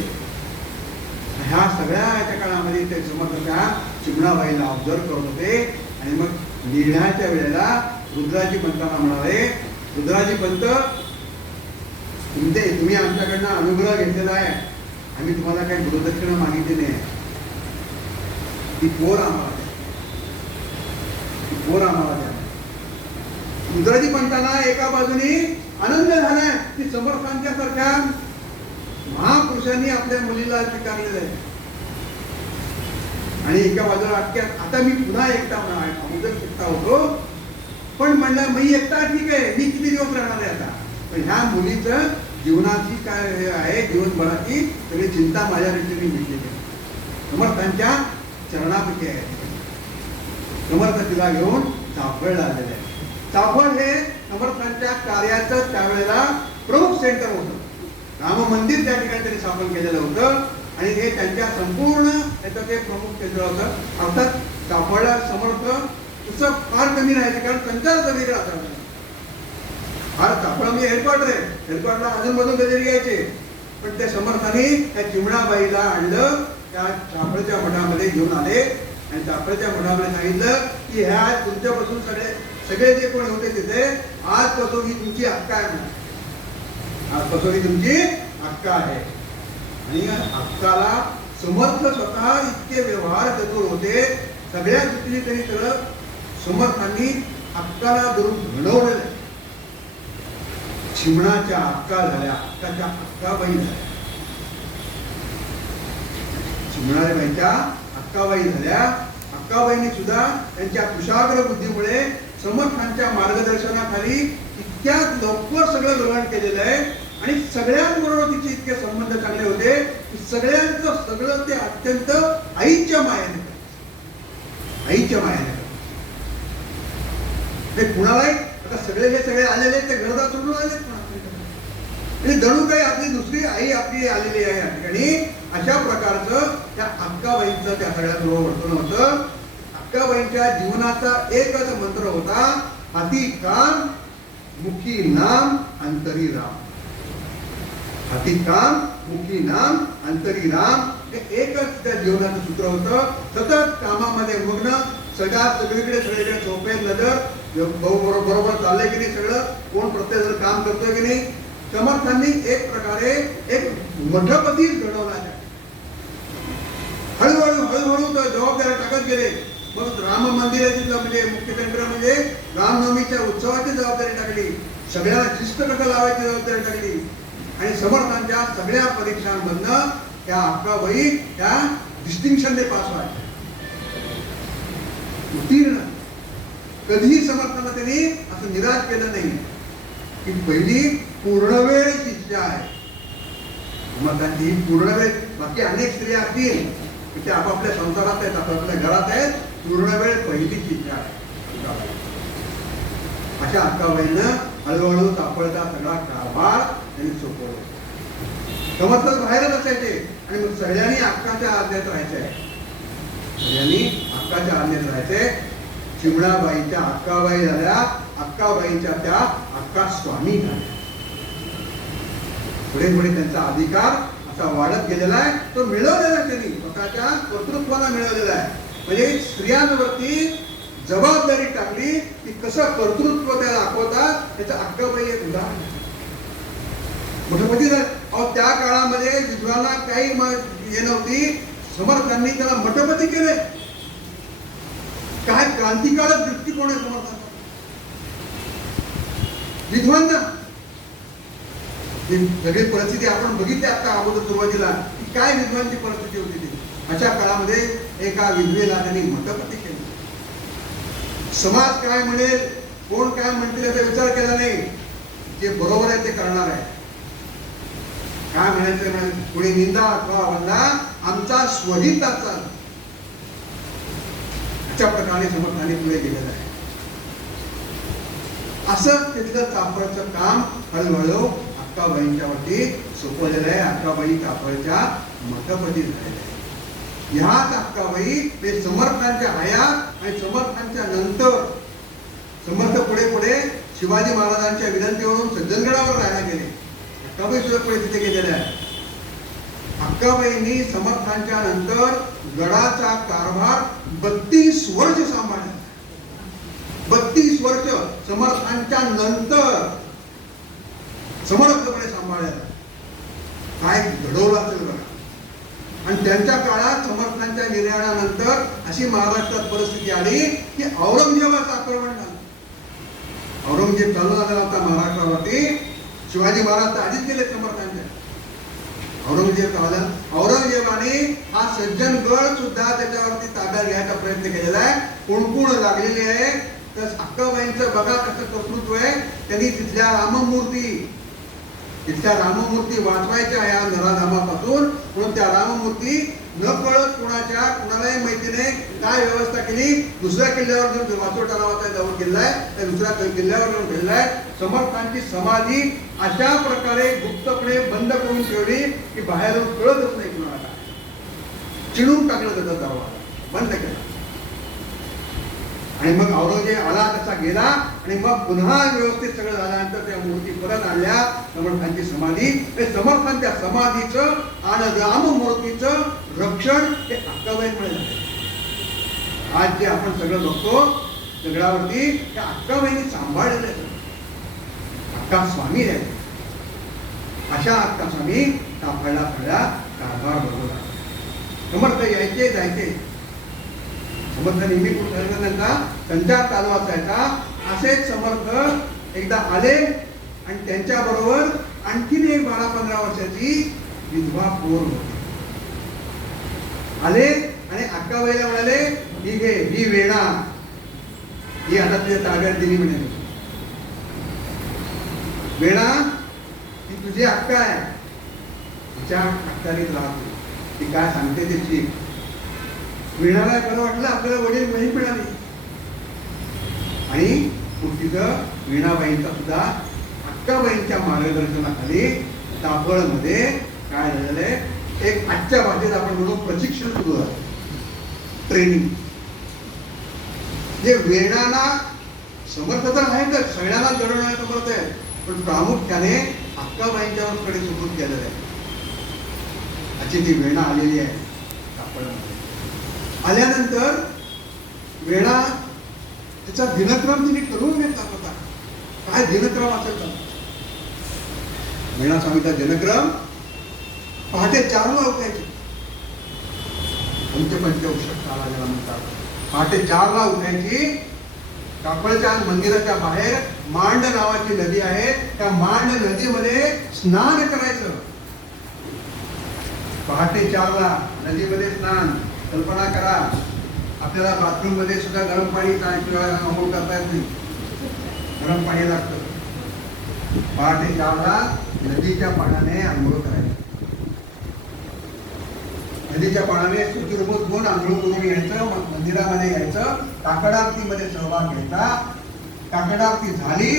ह्या सगळ्या काळामध्ये ते समर्थ त्या चिमणाबाईला ऑब्झर्व करत होते. आणि मग निघण्याच्या वेळेला रुद्राजी पंतांना म्हणाले, रुद्राजी पंत, तुम्ही आमच्याकडनं अनुग्रह घेतलेला आहे, आम्ही तुम्हाला काही गुरुदक्षिणा मागितली नाही, ती पोर आम्हाला द्या. रुद्राजी पंतांना एका बाजूनी आनंद झालाय की समर्थांच्या सारख्या महापुरुषांनी आपल्या मुलीला स्वीकारलेलं आहे, आणि एका बाजूला आता मी पुन्हा एकटा अगोदर एकटा होतो, पण म्हणलं मी एकटा ठीक आहे, मी किती दिवस राहणार आहे आता. पण ह्या मुलीचं जीवनाची काय आहे, जीवनभराची सगळी चिंता माझ्या रीतीने मिटलेली आहे. समर्थांच्या चरणापैकी आहे. समर्थ तिला घेऊन चाफळला आलेलं आहे. चाफळ हे समर्थांच्या कार्याचं त्यावेळेला प्रमुख सेंटर होतं. राम मंदिर त्या ठिकाणी त्यांनी स्थापन केलेलं होतं, आणि हे त्यांच्या संपूर्ण त्याचं ते प्रमुख केंद्र होतं. अर्थात चाफळला समर्थ तसं फार कमी राहायचं, कारण त्यांचा वेगळा असायचा. फार चाफळ म्हणजे हेडक्वार्टर आहे, हेडक्वार्टरला अजूनमधून कधी यायचे. पण त्या समर्थाने त्या चिमणाबाईला आणलं, त्या चाफळच्या मठामध्ये घेऊन आले, आणि चाफळच्या मठामध्ये सांगितलं की ह्या तुमच्यापासून सगळे जे कोणी होते तिथे आजपासून ही तुमची हक्का आहे, आजपासून ही तुमची हक्का आहे. आणि हक्काला समर्थ स्वतः इतके व्यवहार चतुर होते, सगळ्या दृष्टीने तरी तर समर्थांनी हक्काला धरून घडवलेलं आहे. चिमणाच्या हक्का झाल्या, हक्काच्या हक्काबाई झाल्या, चिमणाबाईच्या हक्काबाई झाल्या. हक्काबाईंनी सुद्धा त्यांच्या कुशाग्र बुद्धीमुळे समर्थांच्या मार्गदर्शनाखाली इतक्या लवकर सगळं ग्रहण केलेलं आहे, आणि सगळ्यांबरोबर तिचे इतके संबंध चांगले होते की सगळ्यांचं सगळं ते अत्यंत आईच्या मायाने ते कुणालाही आता सगळे आलेले ते घरदार सोडून आले, आणि जणू काही आपली दुसरी आई आपली आलेली आहे या ठिकाणी. अशा प्रकारचं त्या अक्काबाईंचं त्या सगळ्यांबरोबर वर्तन होतं. अक्काबाईंच्या जीवनाचा एकच मंत्र होता, हाती कान मुखी नाम अंतरी राम. हाती कान मुखी नाम अंतरी राम, हे एकच त्या जीवनाचं सूत्र होतं. सतत कामामध्ये मग्न, सगळीकडे चौपेत नजर, बरोबर चाललंय की नाही सगळं, कोण प्रत्येक जण काम करतोय की नाही. समर्थांनी एक प्रकारे एक मठपती घडवला आहे. हळूहळू तर जबाबदाऱ्या टाकत गेले. मग राम मंदिराची म्हणजे मुख्य केंद्र म्हणजे रामनवमीच्या उत्सवाची जबाबदारी टाकली, सगळ्यांना शिस्त कसं लावायची जबाबदारी टाकली. आणि समर्थांच्या सगळ्या परीक्षांमधनं त्या अक्काबाई त्या डिस्टिंक्शनने पास व्हायच्या, उत्तीर्ण. कधीही समर्थांना त्यांनी असं निराश केलं नाही की पहिली पूर्णवेळ शिष्या आहे. समर्थांची पूर्णवेळ, बाकी अनेक स्त्रिया असतील ते आपापल्या संसारात आहेत, आपापल्या घरात आहेत, पूर्णवेळ पहिली शिष्या आहे. अशा अक्काबाईनं हळूहळू सापडता सगळा कारभार त्यांनी सोपवला. समर्थ बाहेरच असायचे आणि मग सगळ्यांनी अक्काच्या आज्ञेत राहायचंय, सगळ्यांनी अक्काच्या आज्ञेत राहायचे. चिमणाबाईच्या अक्काबाई झाल्या, अक्काबाईच्या त्या अक्का स्वामी झाल्या. पुढे पुढे त्यांचा अधिकार असा वाढत गेलेला आहे, तो मिळवलेला आहे त्यांनी, स्वतःच्या कर्तृत्वाला मिळवलेला आहे. म्हणजे स्त्रियांवरती जबाबदारी टाकली की कसं कर्तृत्व त्या दाखवतात याचं अक्काबाई एक उदाहरण. मठपती त्या काळामध्ये विधवांना काही हे नव्हती, समर्थांनी त्याला मठपती केले. काय क्रांतिकारक दृष्टिकोन आहे समर्थांचा. विधवांना सगळी परिस्थिती आपण बघितली आता अगोदर सुरुवातीला की काय विधवांची परिस्थिती होती ती. अशा काळामध्ये एका विधवेला त्यांनी मठपती केले. समाज काय म्हणेल, कोण काय म्हणतील याचा विचार केला नाही, जे बरोबर आहे ते करणार आहे. काय म्हणायचं, पुढे निंदा अथवा वंदा आमचा स्वहिताचा, अशा प्रकारे समर्थाने पुढे गेलेलं आहे. असं तिथलं कापडचं काम हळूहळू अक्काबाईंच्या वरती सोपवलेलं आहे. अक्काबाई कापडच्या मठपती झालेल्या आहे. ह्याच अक्काबाई ते समर्थांच्या हयात आणि समर्थांच्या नंतर समर्थ पुढे पुढे शिवाजी महाराजांच्या विनंतीवरून सज्जनगडावर राहायला गेले. अक्काबाई सुद्धा पुढे तिथे गेलेल्या आहे. अक्काबाईंनी समर्थांच्या नंतर गडाचा कारभार 32 वर्ष सांभाळला. 32 वर्ष समर्थांच्या नंतर समर्थपणे सांभाळला. काय घडवलं असेल बघा. आणि त्यांच्या काळात समर्थांच्या निर्याणानंतर अशी महाराष्ट्रात परिस्थिती आली की औरंगजेबाचं आक्रमण झालं. औरंगजेब चालू झाला होता महाराष्ट्रावरती. शिवाजी महाराज तर आधीच गेले समर्थांच्या. औरंगजेब आला. औरंगजेबाने हा सज्जनगड सुद्धा त्याच्यावरती ताब्यात घ्यायचा प्रयत्न केलेला आहे. कुणकुण लागलेली आहे. तर अक्काबाईंचं बघा कसं कर्तृत्व आहे. त्यांनी तिथल्या राममूर्ती वाचवायच्या या नराधामापासून, म्हणून त्या राममूर्ती न कळत कुणालाही माहिती नाही काय व्यवस्था केली. दुसऱ्या किल्ल्यावर जाऊन वाचोटा नावाचा जवळ किल्ला आहे, त्या दुसऱ्या किल्ल्यावर जाऊन ठेवलाय. समर्थांची समाधी अशा प्रकारे गुप्तपणे बंद करून ठेवली की बाहेरून कळतच नाही कुणाला. चिडून टाकलं त्याचा दरवाजा बंद केला. आणि मग औरंगजेब आला तसा गेला आणि मग पुन्हा व्यवस्थित सगळं झाल्यानंतर त्या मूर्ती परत आणल्या. समर्थांची समाधी, समर्थांच्या समाधीचं आणि राममूर्तीचं रक्षण हे अक्काबाईंमुळे झाले. आज जे आपण सगळं बघतो दगडावरती त्या अक्काबाईंनी सांभाळलेलं आहे. अक्का स्वामी आहे. अशा अक्का स्वामी सापडला सगळा कारभार बरोबर. समर्थ यायचे जायचे. समर्थ नेहमी त्यांचा संचार चालू असायचा. असेच समर्थ एकदा आले आणि त्यांच्या बरोबर आणखीन एक 12-15 वर्षाची विधवा पोर होती. आले आणि अक्काबाईला म्हणाले, ही घे, ही वेणा, ही आता तुझ्या ताब्यात दिली म्हणे. वेणा ही तुझी अक्का आहे, तिच्या अक्कारीत राहतो, ती काय सांगते ते ठीक. वेणाला बरं वाटलं, आपल्याला वडील बहीण मिळाली. आणि तिथं वीणाबाईंचा सुद्धा अक्काबाईंच्या मार्गदर्शनाखाली दाभोळमध्ये काय झालेलं आहे, एक आजच्या भाषेत आपण म्हणू प्रशिक्षण सुरू आहे, ट्रेनिंग. जे वेणाला समर्थ तर आहे, तर सगळ्यांना घडवण्याला समर्थ आहे, पण प्रामुख्याने अक्काबाईंच्यावर कडे सुरू केलेलं आहे. अशी ती वेणा आलेली आहे कापडामध्ये. आल्यानंतर वेणा त्याचा दिनक्रम तिने करून घेतला होता. काय दिनक्रम असेल का? वेणा स्वामीचा दिनक्रम पहाटे 4ला उठायचे. पंचपंचौषध काला ज्याला म्हणतात. पहाटे 4ला उठायची. कापडच्या मंदिराच्या बाहेर मांड नावाची नदी आहे. त्या मांड नदीमध्ये स्नान करायचं. पहाटे 4ला नदीमध्ये स्नान. कल्पना करा, आपल्याला बाथरूम मध्ये सुद्धा गरम पाणी किंवा आंघोळ करता येत नाही, गरम पाणी लागतं. पहाटे 4ला नदीच्या पाण्याने आंघोळ करायचं. नदीच्या पाण्याने चतुर्भुज गुण आंघोळ करून यायचं. मंदिरामध्ये यायचं. काकड आरतीमध्ये सहभाग घ्यायचा. काकड आरती झाली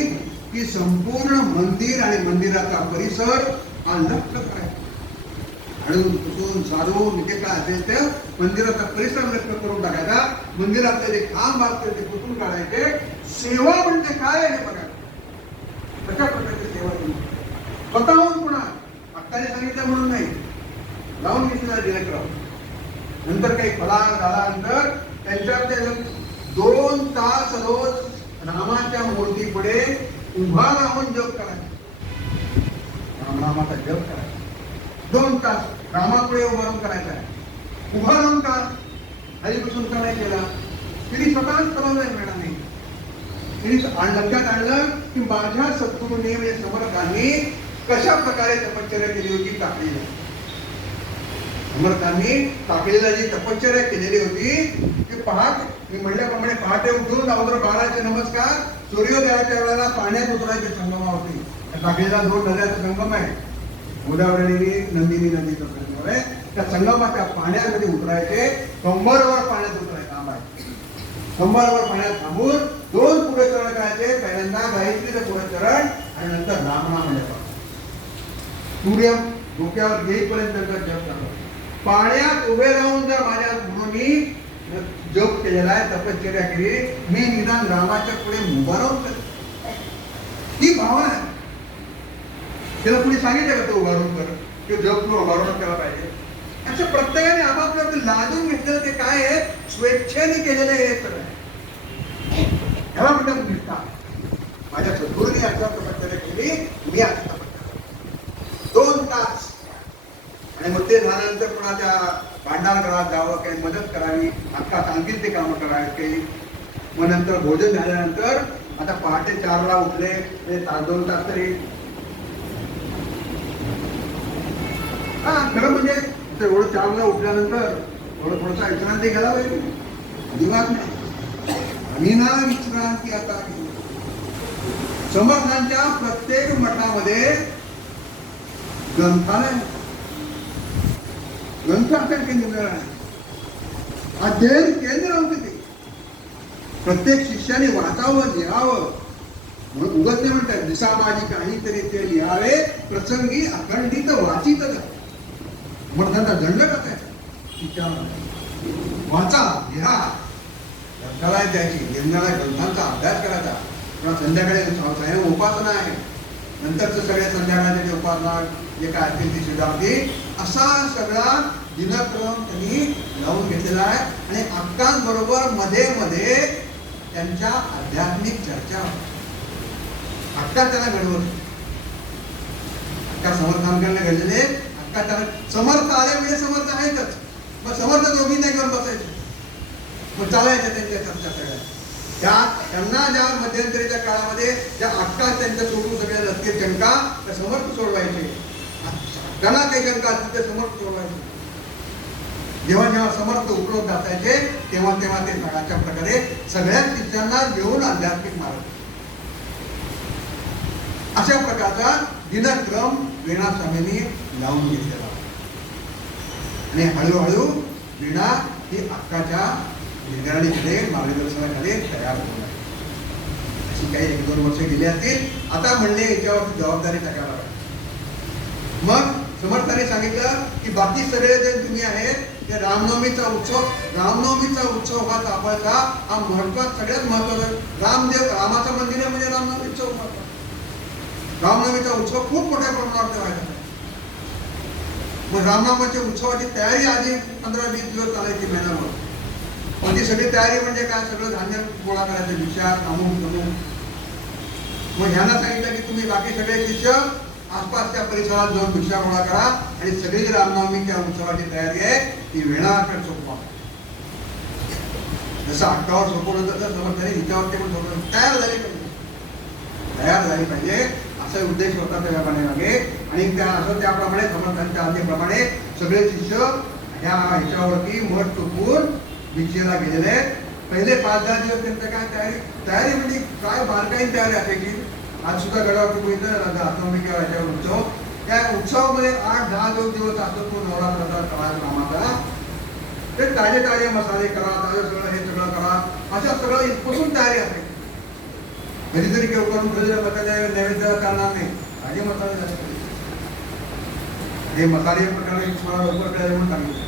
की संपूर्ण मंदिर आणि मंदिराचा परिसर हा लक्ष करायचा. हळून पुसून झाडून जे काय असेल ते मंदिराचा परिसर लक्ष करून टाकायचा. मंदिरातले जे खांब असते ते पुसून काढायचे. सेवा म्हणजे काय हे बघा, कशा प्रकारची सेवा केली स्वतःहून. पुन्हा अक्काने सांगितलं म्हणून नाही, लावून घेतलेला दिनक्रम. नंतर काही फलाहार झाल्यानंतर त्यांच्याकडे 2 तास रोज रामाच्या मूर्ती पुढे उभा राहून जप करायचा. रामनामाचा जप करायचा. 2 तास रामापुढे उभा राहून करायचा आहे. उभा राहून का? हरिपासून का नाही केला? तिने स्वतःच ठरवलंय मॅडमने. तिने लक्षात आणलं की माझ्या सद्गुरूंनी म्हणजे समर्थांनी कशा प्रकारे तपश्चर्या केली होती टाकलेली. समर्थांनी टाकलेला जी तपश्चर्या केलेली होती ती पहाटे, मी म्हणल्याप्रमाणे पहाटे उठून अगोदर 12चे नमस्कार, सूर्योदयाच्या वेळेला पाण्यात उतरायचे संगमावरती. टाकलेला 2 नद्याचा संगम आहे, गोदावरी नंदिनी नदीचा संगम आहे. त्या संगमाच्या पाण्यामध्ये उतरायचे. कंबरवर पाण्यात उतरायचं आंबा आहे. कंबरवर पाण्यात थांबून 2 पुढे चरण करायचे. पहिल्यांदा गायत्रीचं पुढे चरण आणि नंतर रामनाम जप. सूर्य डोक्यावर येईपर्यंत जप करतो. पाण्यात उभे राहून जर माझ्या गुरूंनी जप केलेला आहे, तपश्चर्या केली, मी निदान रामाच्या पुढे उभा राहून करेन. ही भावना आहे. त्याला कुणी सांगितलं का तो उभारून कर किंवा जप तू उभारून केला पाहिजे? असं प्रत्येकाने आपापल्या लादून घेतलेलं ते काय आहे, स्वेच्छेने केलेलं हे सगळं. ह्याला म्हणतात निष्ठा. माझ्या सद्गुरूंनी अशा तपश्चर्या केली, मी आता तपश्चर्या 2 तास. आणि मग ते झाल्यानंतर पुन्हा त्या भांडारगडात जावं, काही मदत करावी, अक्का सांगतील ते कामं करावी काही. मग नंतर भोजन झाल्यानंतर आता पहाटे 4ला उठले, 2 तास तरी खरं म्हणजे एवढं 4ला उठल्यानंतर थोडासा विश्रांती घ्यायला पाहिजे. अजिबात नाही. आणि ना विश्रांती आता समर्थांच्या प्रत्येक मठामध्ये ग्रंथालय, ग्रंथाचं केंद्र आहे, अध्ययन केंद्र होते ते. प्रत्येक शिष्याने वाचावं, लिहावं. म्हणून उगत नाही म्हणतात दिसामाजी काहीतरी ते लिहावे, प्रसंगी अखंडित वाचित जावे. समर्थांचा दंड टाकायचा. वाचा, लिहा, ग्रंथालय द्यायची, निर्णयाला ग्रंथांचा अभ्यास करायचा. पुन्हा संध्याकाळी स्वयं उपासना आहे. नंतरचं सगळे संध्याकाळचे उपासना जे काय असतील ती सुधारते. असा सगळा दिनक्रम त्यांनी लावून घेतलेला आहे. आणि अक्कांबरोबर मध्ये मध्ये त्यांच्या आध्यात्मिक चर्चा. अक्का त्याला घडवत, अक्का समर्थांकडे घडलेले. अक्का त्याला समर्थ आले म्हणजे समर्थ आहेतच, मग समर्थ दोघींना घेऊन बसायचे, मग चालायचं त्यांच्या चर्चा सगळ्या. त्यांना ज्या मध्यंतरीच्या काळामध्ये ज्या अक्का त्यांच्या सोडून सगळ्या असतील शंका, त्या समर्थ सोडवायचे. त्यांना काही शंका असतील ते समर्थ सोडवायचे. जेव्हा जेव्हा समर्थ उपलब्ध असायचे तेव्हा तेव्हा ते अशा प्रकारे सगळ्या शिष्यांना घेऊन आध्यात्मिक मार्ग. अशा प्रकारचा दिनक्रम वीणा स्वामींनी लावून घेतलेला. आणि हळूहळू वीणा ही अक्काच्या निगराणीकडे, मार्गदर्शनाकडे तयार होणार. अशी काही 1-2 वर्ष गेली असतील. आता म्हणले याच्यावर जबाबदारी टाकायला पाहिजे. मग समर्थाने सांगितलं की बाकी सगळे जे तुम्ही आहेत ते रामनवमीचा उत्सव हा तापायचा, हा महत्वाचा, सगळ्यात महत्वाचा. रामाचं मंदिर आहे म्हणजे रामनवमी उत्सव महत्वाचा. रामनवमीचा उत्सव खूप मोठ्या प्रमाणावर व्हायचा. मग रामनामाच्या उत्सवाची तयारी आधी 15-20 दिवस चालायची महिनाभर. मग ती सगळी तयारी म्हणजे काय, सगळं धान्य गोळा करायचं, भिक्षा अमुक तमुक. मग ह्यांना सांगितलं की तुम्ही बाकी सगळे शिष्य आसपासच्या परिसरात जाऊन भिक्षा गोळा करा आणि सगळी रामनवमीच्या उत्सवाची तयारी आहे ती वेळाकडे सोपवा. जसं अक्कावर सोपवलं तसं समर्थाने हिच्यावरती पण सोपवलं. तयार झाली पाहिजे असा उद्देश होता त्या मागे. आणि त्याप्रमाणे समर्थांच्या आज्ञेप्रमाणे सगळे शिष्य ह्याच्यावरती मठ टोकून भिक्षेला गेलेले आहेत. पहिले 5-10 दिवस त्यांचं काय तयारी म्हणजे काय बारकाईन तयारी असायची. आज सुद्धा गडावरती बघितलं आत्मविका याच्यावर उत्सव, त्या उत्सवामध्ये 8-10 दिवस असतो तो नवरात्राचा काळ कामाचा. ते ताजे मसाले करा, ताजे सगळं हे सगळं करा, अशा सगळं इथपासून तयारी असते. कधीतरी करून नैवेद्य करणार नाही, ताजे मसाले जास्त हे मसाले प्रकारे तुम्हाला लवकर कळायला म्हणून सांगितलं.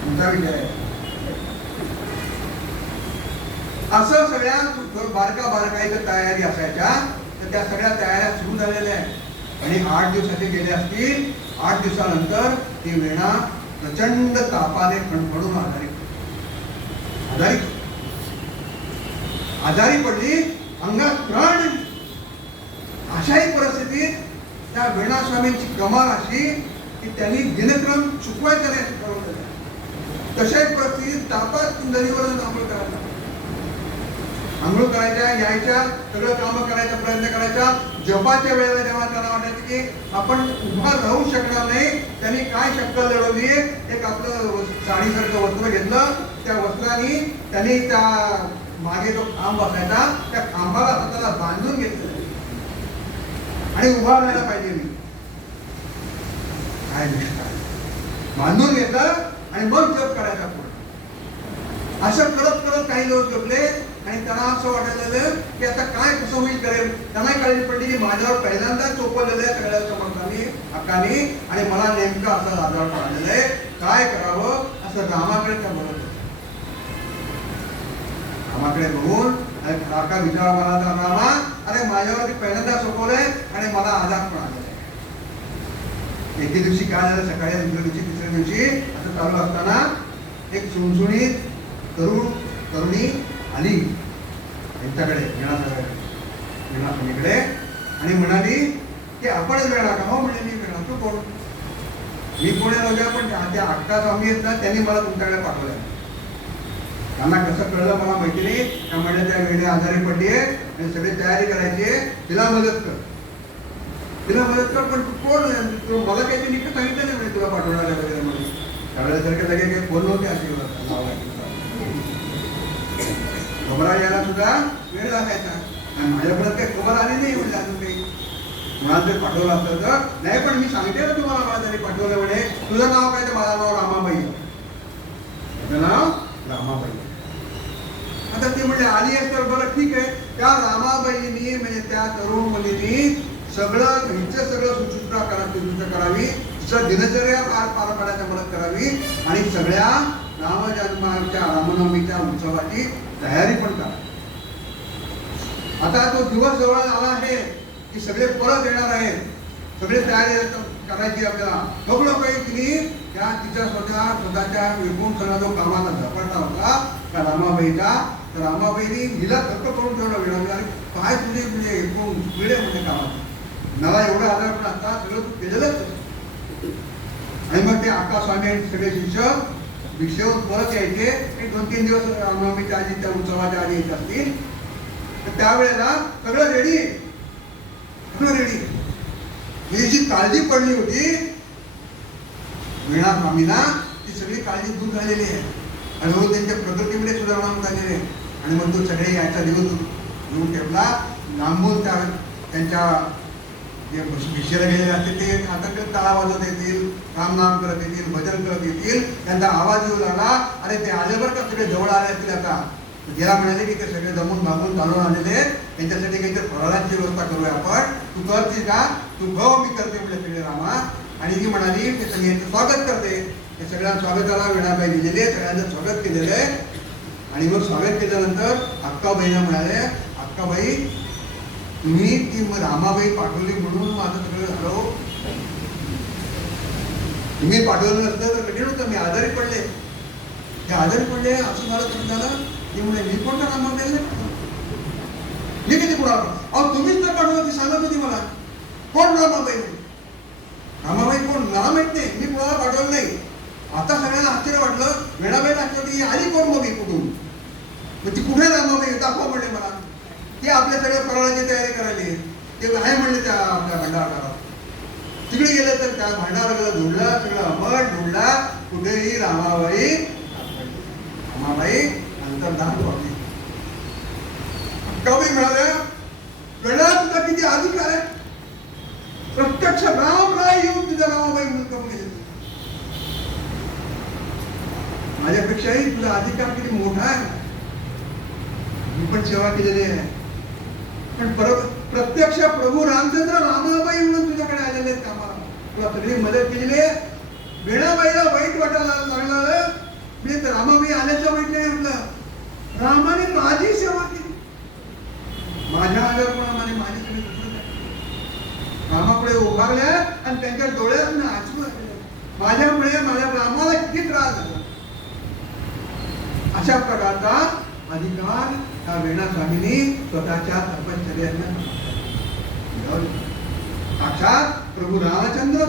तुमचा विचार आहे असं सगळ्या बारकाईच्या तयारी असायच्या. तर त्या सगळ्या तयाऱ्या सुरू झालेल्या आहेत आणि 8 दिवसाचे गेले असतील. 8 दिवसानंतर ती वेणा प्रचंड तापाने फणफणून आजारी पडली, अंगात प्राण. अशाही परिस्थितीत त्या वेणा स्वामींची कमाल अशी की त्यांनी दिनक्रम चुकवायचा नाही असं ठरवलं. तशाही परिस्थितीत तापात नदीवर आंघोळ करायला, आंघोळ करायच्या, यायच्या, सगळं कामं करायचा प्रयत्न करायचा. जपाच्या वेळेला जेव्हा त्यांना वाटायचं की आपण उभा राहू शकणार नाही, त्यांनी काय शक्कल लढवली. एक आपलं साडीसारखं वस्त्र घेतलं, त्या वस्त्राने त्यांनी त्या मागे जो खांब बसायचा त्या खांबाला हाताला बांधून घेतलं आणि उभा राहायला पाहिजे. मी काय बांधून घेतलं आणि मग जप करायचा पुढे. असं करत काही दिवस जपले आणि त्यांना असं वाटायला की आता काय कसं होईल करेल. त्यांना कळली पडली की माझ्यावर पहिल्यांदा चोपवलेलं आहे सगळ्या समर्थांनी हक्कानी आणि मला नेमकं असं आजार पडलेलं आहे, काय करावं असं रामाकडे त्या बोलत होते. रामाकडे बघून काका विचार मला रामा, अरे माझ्यावरती पहिल्यांदा सोपवलंय आणि मला आजार पण आलेला आहे. एके दिवशी काय झालं, सकाळी दुसऱ्या दिवशी तिसऱ्या दिवशी असं चालू असताना एक सुणसुणीत तरुणी आली त्यांच्याकडे वीणास्वामीकडे आणि म्हणाली की आपण वेळा का. हो म्हणजे मी वेळा. तू कोण? मी पुणे नव्हत्या पण त्या अक्का स्वामी आहेत ना, त्यांनी मला तुमच्याकडे पाठवलंय. त्यांना कसं कळलं मला माहिती नाही. त्या म्हणजे त्या वेळी आजारी पडली आहे आणि सगळी तयारी करायची आहे, तिला मदत कर. पण तू कोण? मला काही ते नीट सांगितलं नाही म्हणजे तुला पाठवणार आहे वगैरे म्हणून. त्यावेळेला सारखे सगळे काही बोल नव्हते असे. खबर यायला सुद्धा वेळ लागायचा आणि माझ्यापर्यंत काही खबर आली नाही म्हणजे अजून काही. मुळात जर पाठवलं असतं तर नाही, पण मी सांगते ना तुम्हाला मला तरी पाठवलं म्हणे. तुझं नाव काय? तर माझं नाव रामाबाई. तुझं नाव रामाबाई. आता ते म्हणजे आली आहे तर बरं ठीक आहे. त्या रामाबाईंनी म्हणजे त्या तरुण मुलींनी सगळं हिचं सगळं सुसूत्रा करावी, तिचं दिनचर्या पार पाडायला मदत करावी आणि सगळ्या रामजन्माच्या रामनवमीच्या उत्सवाची तयारी पण करा. आता तो दिवस जवळ आला आहे की सगळे परत येणार आहेत, सगळे तयारी करायची आपल्याला. सगळं काही तिने त्या तिच्या स्वतःच्या विपुल सणा जो कामाला झपाटा होता त्या रामाबाईचा, तर रामाबाईने हिला धक्क करून ठेवलं विनवलं आणि पाय तुझे म्हणजे एकूण पिढे म्हणजे कामात मला एवढं आजार पण आता सगळं तू केलेलंच. आणि मग ते अक्का स्वामी आणि सगळे शिष्य भिक्षेवर परत यायचे. एक 2-3 दिवस रामनवमीच्या आधी त्या उत्सवाच्या आधी येत असतील. तर त्यावेळेला सगळं रेडी. ही जी काळजी पडली होती वीणा स्वामींना, ती सगळी काळजी दूर झालेली आहे. हळूहळू त्यांच्या प्रकृतीमध्ये सुधारणा होत आलेली आहे. आणि मग तो सगळे याचा दिवस घेऊन ठेवला. लांबून त्यांच्या जे भिक्षेला गेलेले असते ते आता टाळा वाजवत येतील, रामनाम करत येतील, भजन करत येतील. त्यांचा आवाज येऊ लागला. अरे ते आले बरं का, सगळे जवळ आले असतील. आता गेला म्हणाले की ते सगळे जमून भागून चालून आलेले आहेत, त्यांच्यासाठी काहीतरी फराळाची व्यवस्था करूया आपण. तू करते का? तू भाऊ मी करते म्हणजे सगळे रामा. आणि ती म्हणाली ते सगळ्यांचं स्वागत करते. ते सगळ्या स्वागताला वेणाबाई दिलेली आहे, सगळ्यांचं स्वागत केलेलं आहे. आणि मग स्वागत केल्यानंतर अक्काबाईला म्हणाले, अक्काबाई तुम्ही ती रामाबाई पाठवली म्हणून माझं सगळं झालं. तुम्ही पाठवलं नसतं तर कठीण होतं. मी आजारी पडले, हे आजारी पडले, असं झालं तसं झालं. ते म्हणे मी कोणता रामाबाई नाही पाठवलं. मी किती पुढे अहो तुम्हीच नाही पाठवलं, ती सांगत होती मला. कोण रामाबाई? रामाबाई कोण मला माहित नाही, मी कुणाला पाठवलं नाही. आता सगळ्यांना आश्चर्य वाटलं. वेळाबाई आठवली, आली कोण मग कुठून? मग ती कुठे रामाबाई दाखवा म्हणले मला. ते आपल्या सगळ्या फराळाची तयारी करायली. ते आहे म्हणले त्या आपल्या भंडारघरात. तिकडे गेलं तर त्या भंडारघराला जोडला, सगळं अमर ढोडला, कुठेही रामाबाई अंतर्धान पावली. कवी म्हणाले, वेळा तुझा किती अधिकार आहे. प्रत्यक्ष राम राय येऊन तुझ्या रामाबाई म्हणून करून गेले. माझ्यापेक्षाही तुझा अधिकार किती मोठा आहे. मी पण सेवा केलेली आहे. पण प्रत्यक्ष प्रभू रामचंद्र रामाबाई म्हणून तुझ्याकडे आलेले आहेत कामाला. तुला सगळी मदत केलेली आहे. वेळाबाईला वाईट वाटायला लागलं. मी तर रामाबाई आल्याचं वाईट नाही म्हटलं. रामाने माझी सेवा केली. माझ्या आजारपणाने माझी सगळी दुसरं आहे. रामापुढे उभारल्या आणि त्यांच्या डोळ्यात आचरू लागले. माझ्यामुळे माझ्या रामाला किती त्रास झाला. अशा प्रकारचा अधिकार त्या वेणा स्वामींनी स्वतःच्या तपश्चर्याने साक्षात प्रभू रामचंद्र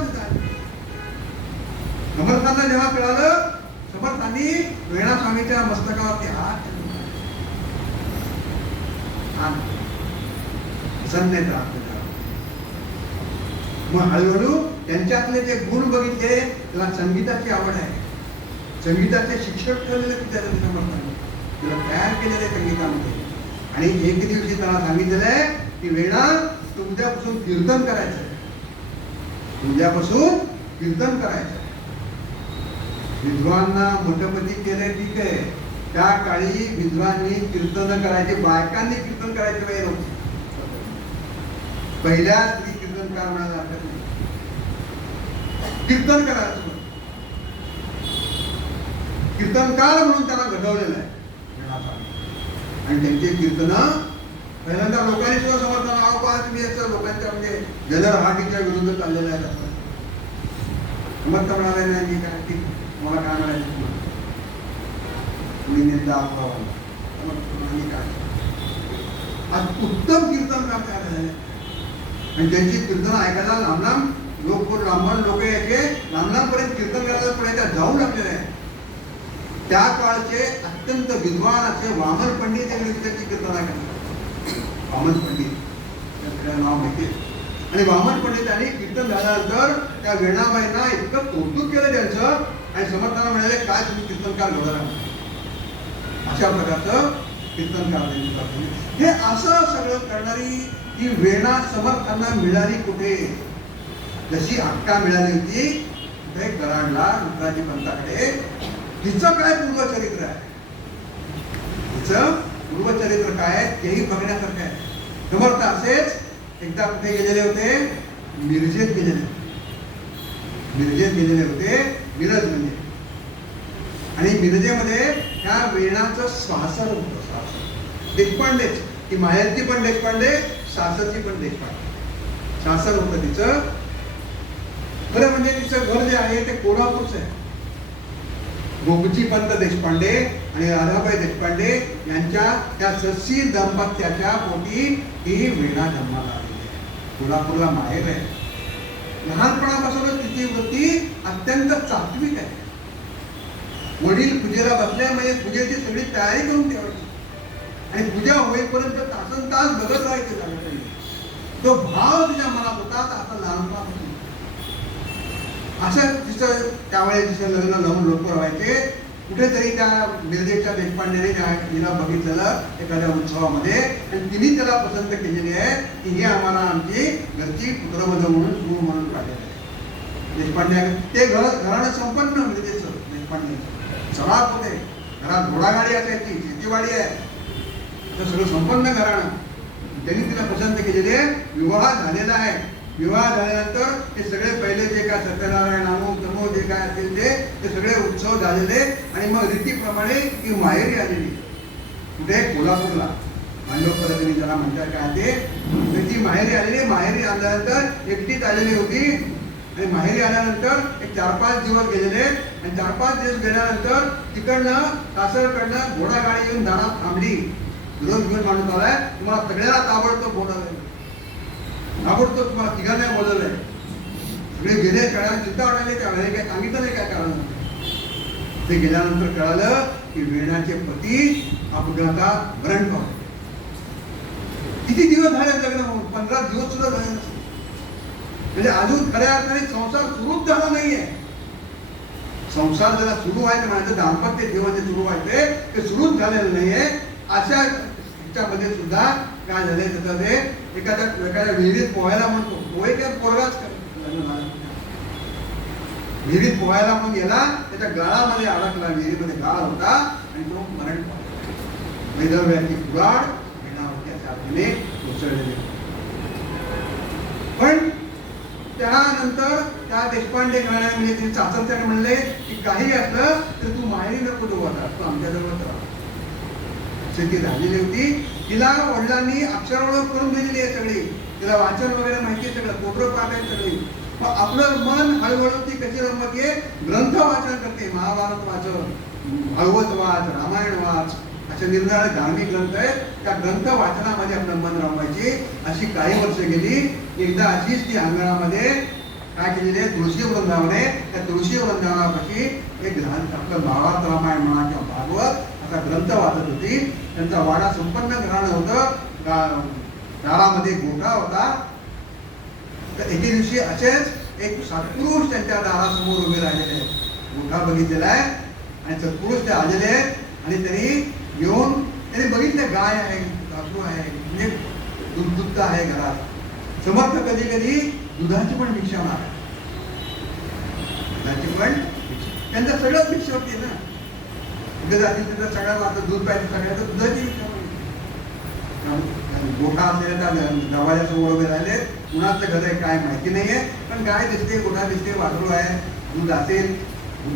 समर्थांना जेव्हा कळालं, समर्थांनी वेणा स्वामीच्या मस्तकावरती हात प्रसन्नता. मग हळूहळू त्यांच्यातले जे गुण बघितले, त्याला संगीताची आवड आहे. संगीताचे शिक्षक ठरलेले विचारले समर्थांनी, त्याला तयार केलेले संगीतामध्ये. आणि एक दिवशी त्याला सांगितलेलं आहे की वेणा तू उद्यापासून कीर्तन करायचं. उद्यापासून कीर्तन करायचं. विद्वांना मठपती केले ठीक आहे. त्या काळी विद्वांनी कीर्तन करायचे, बायकांनी कीर्तन करायचे वेळ नव्हते. पहिल्या स्त्री कीर्तनकार म्हणायला हरकत नाही. कीर्तन करायचं, कीर्तनकार म्हणून त्यांना घडवलेलं आहे. आणि त्यांचे कीर्तन पहिल्यांदा लोकांनी सुद्धा समर्थन नाव पहा तुम्ही असं लोकांच्या म्हणजे जनरहाटीच्या विरुद्ध चाललेलं आहे. असं समर्थ म्हणाले नाही काय ठीक, मला काय म्हणायचं निंदा काय आज उत्तम कीर्तनकार तयार झाले. आणि त्यांची कीर्तन ऐकायला लांब लांब लोक यायचे, लांब लांबपर्यंत कीर्तन करायला पुण्याच्या जाऊ लागलेले आहे. त्या काळचे अत्यंत विद्वान असे वामन पंडित यांनी त्यांची कीर्तन ऐकलं. वामन पंडित त्याचं नाव माहिती. आणि वामन पंडितांनी कीर्तन झाल्यानंतर त्या वेणाबाईंना इतकं कौतुक केलं त्यांचं. आणि समर्थांना म्हणाले काय तुम्ही कीर्तनकार घडवला. अशा प्रकारचं कीर्तनकार. हे असं सगळं करणारी ही वेणा समर्थांना मिळाली कुठे. जशी अक्का मिळाली होती कुठे कराडला रुद्राजी पंताकडे. तिचं काय पूर्वचरित्र आहे, तिचं पूर्वचरित्र काय आहे तेही बघण्यासारखं आहे. समर्थ असेच एकदा कुठे गेलेले होते, मिरजेत गेलेले होते. मिरज म्हणजे, आणि मिरजेमध्ये त्या वेणाचं सासर होतं. देशपांडे, ती मायाची पण देशपांडे, सासरची पण देशपांडे. सासर होतं तिचं. खरं म्हणजे तिचं घर जे आहे ते कोल्हापूरचं आहे. गोपची पंत देशपांडे आणि राधाबाई देशपांडे यांच्या त्या ससी दाम्पत्याच्या पोटी ही वेणा जन्माला आलेली आहे. कोल्हापूरला माहेर आहे. लहानपणापासूनच तिची वृत्ती अत्यंत सात्विक आहे. वडील पूजेला बसले म्हणजे पूजेची सगळी तयारी करून ठेवायची आणि पूजा होईपर्यंत तासन तास बघत राहायचे झाले. तो भाव तिच्या मनात होता. आता लहानपणापासून असं तिचं त्यावेळेस तिचं लग्न लावून लोक व्हायचे. कुठेतरी त्या मिरजेच्या देशपांडेने तिला बघितलेलं एखाद्या उत्सवामध्ये आणि तिने त्याला पसंत केलेली आहे की ही आम्हाला आमची घरची पुत्रवधू म्हणून सूर म्हणून काढलेलं आहे. देशपांडे ते घराणं संपन्न मिरजेचं. देशपांडे सराफ होते. घरात घोडागाडी असायची, शेतीवाडी आहे, तर सगळं संपन्न घराणं. त्यांनी तिला पसंत केलेली आहे. विवाह झालेला आहे. विवाह झाल्यानंतर हे सगळे पहिले जे काय सत्यनारायण अमुक तमुक जे काय असेल ते सगळे उत्सव झालेले आणि मग रीतीप्रमाणे ती माहेरी आलेली. कुठे कोल्हापूरला मांडवपर्यंत ज्याला म्हणतात काय ते ती माहेरी आलेली. माहेरी आल्यानंतर एकटीच आलेली होती. आणि माहेरी आल्यानंतर एक 4-5 दिवस गेलेले आणि 4-5 दिवस गेल्यानंतर तिकडनं सासरकडनं घोडागाडी येऊन दारात थांबली. विरोध घेऊन माणूस आलाय, तुम्हाला सगळ्याला ताबडतोब बोलावलंय, ताबडतोब तुम्हाला तिघांना बोलवलंय. सगळे गेले, कळायला चिंता वाटायला, त्यावेळेला काय सांगितलं नाही काय कारण. ते गेल्यानंतर कळालं की वीणाचे पती अपघातात मरण पावले. किती दिवस झाले लग्न होऊन? 15 दिवस सुद्धा झाले नसते. म्हणजे अजून खऱ्या अर्थाने संसार सुरूच झाला नाहीये. संसार ज्याला सुरू व्हायचं म्हणायचं, दाम्पत्य जीवन जे सुरू व्हायचे ते सुरूच झालेलं नाहीये. अशा ह्याच्यामध्ये सुद्धा काय झालंय, त्याचं ते एखाद्या विहिरीत पोहायला म्हणतो, पोहे काय पोरगाच विहिरीत पोहायला म्हणून गेला, त्याच्या गळामध्ये अडकला, विहिरीमध्ये गाळ होता आणि तो मरण पावला. वैदव्याची कुऱ्हाड वीणावरच्या साथीने कोसळलेली. पण त्यानंतर त्या देशपांडे घराण्याने म्हणजे तिने सासरच्याने म्हणले की काही असलं तर तू माहेरी नको जाऊ, आता तू आमच्याजवळच राहा. ती झालेली होती. तिला वडिलांनी अक्षर ओळख करून दिलेली आहे सगळी, तिला वाचन वगैरे माहिती आहे, सगळं कोपरं पाठ आहे सगळी. मग आपलं मन हळूहळू ती कशी रमते, ग्रंथ वाचन करते. महाभारत वाच, भागवत वाच, रामायण वाच, असे निरनिराळे धार्मिक ग्रंथ आहेत. त्या ग्रंथ वाचनामध्ये आपलं मन रमवायची. अशी काही वर्ष गेली. एकदा अशीच ती अंगणामध्ये काय केलेली आहे, तुळशी वृंदावन आहे, त्या तुळशी वृंदावनापाशी एक लहान आपलं भावार्थ रामायण म्हणा किंवा भागवत असा ग्रंथ वाचत होती. त्यांचा वाडा संपन्न घराणं होतं, दारामध्ये गोठा होता. तर एके दिवशी असेच एक सत्पुरुष त्यांच्या दारासमोर उभे राहिलेले आहेत. गोठा बघितलेला आहे आणि सत्पुरुष ते आलेले आहेत आणि त्यांनी बघितले गाय आहे, सासू आहे, म्हणजे दूध आहे घरात. समर्थ कधी कधी दुधाची पण भिक्षा मागतात, दुधाची पण त्यांचं सगळं भिक्षा होती ना. तिथं सगळ्या आता दूध पाहिजे, सगळ्याचं दुधाची भिक्षा गोठा असलेल्या त्या दरवाजासमोर उभे राहिले. कुणाचं घर आहे काय माहिती नाहीये, पण गाय दिसते, गोठा दिसते, वासरू आहे, दूध असेल,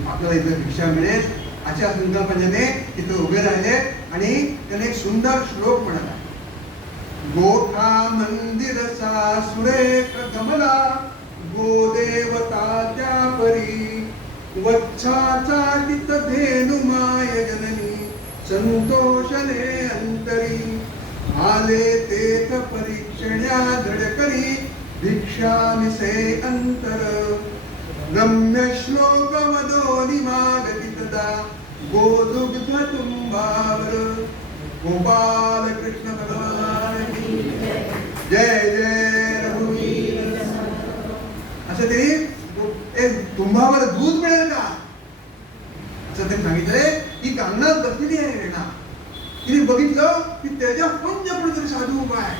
आपल्याला इथं भिक्षा मिळेल अशा संकल्पनेने तिथे उभे राहिले. आणि त्याने एक सुंदर श्लोक म्हणला, गोठा मंदिर सुरेख गमला, गोदेवता त्या परी, वत्साचा चित्त धेनु माय जननी, संतोषने अंतरी, आले तेथ परीक्षण्या धडकरी, भिक्षा निसे अंतर, रम्य श्लोक मदोनी मागती तदा, गोदुग्ध तुंबावर. गोपाल कृष्ण भगवान की जय जय रघुवीर. असं तरी तुंबावर दूध मिळेल का असं ते सांगितलंय. ही अंगणात बसलेली आहे रेणा. तिने बघितलं की त्याच्या पंच कुठेतरी साधू उभा आहे.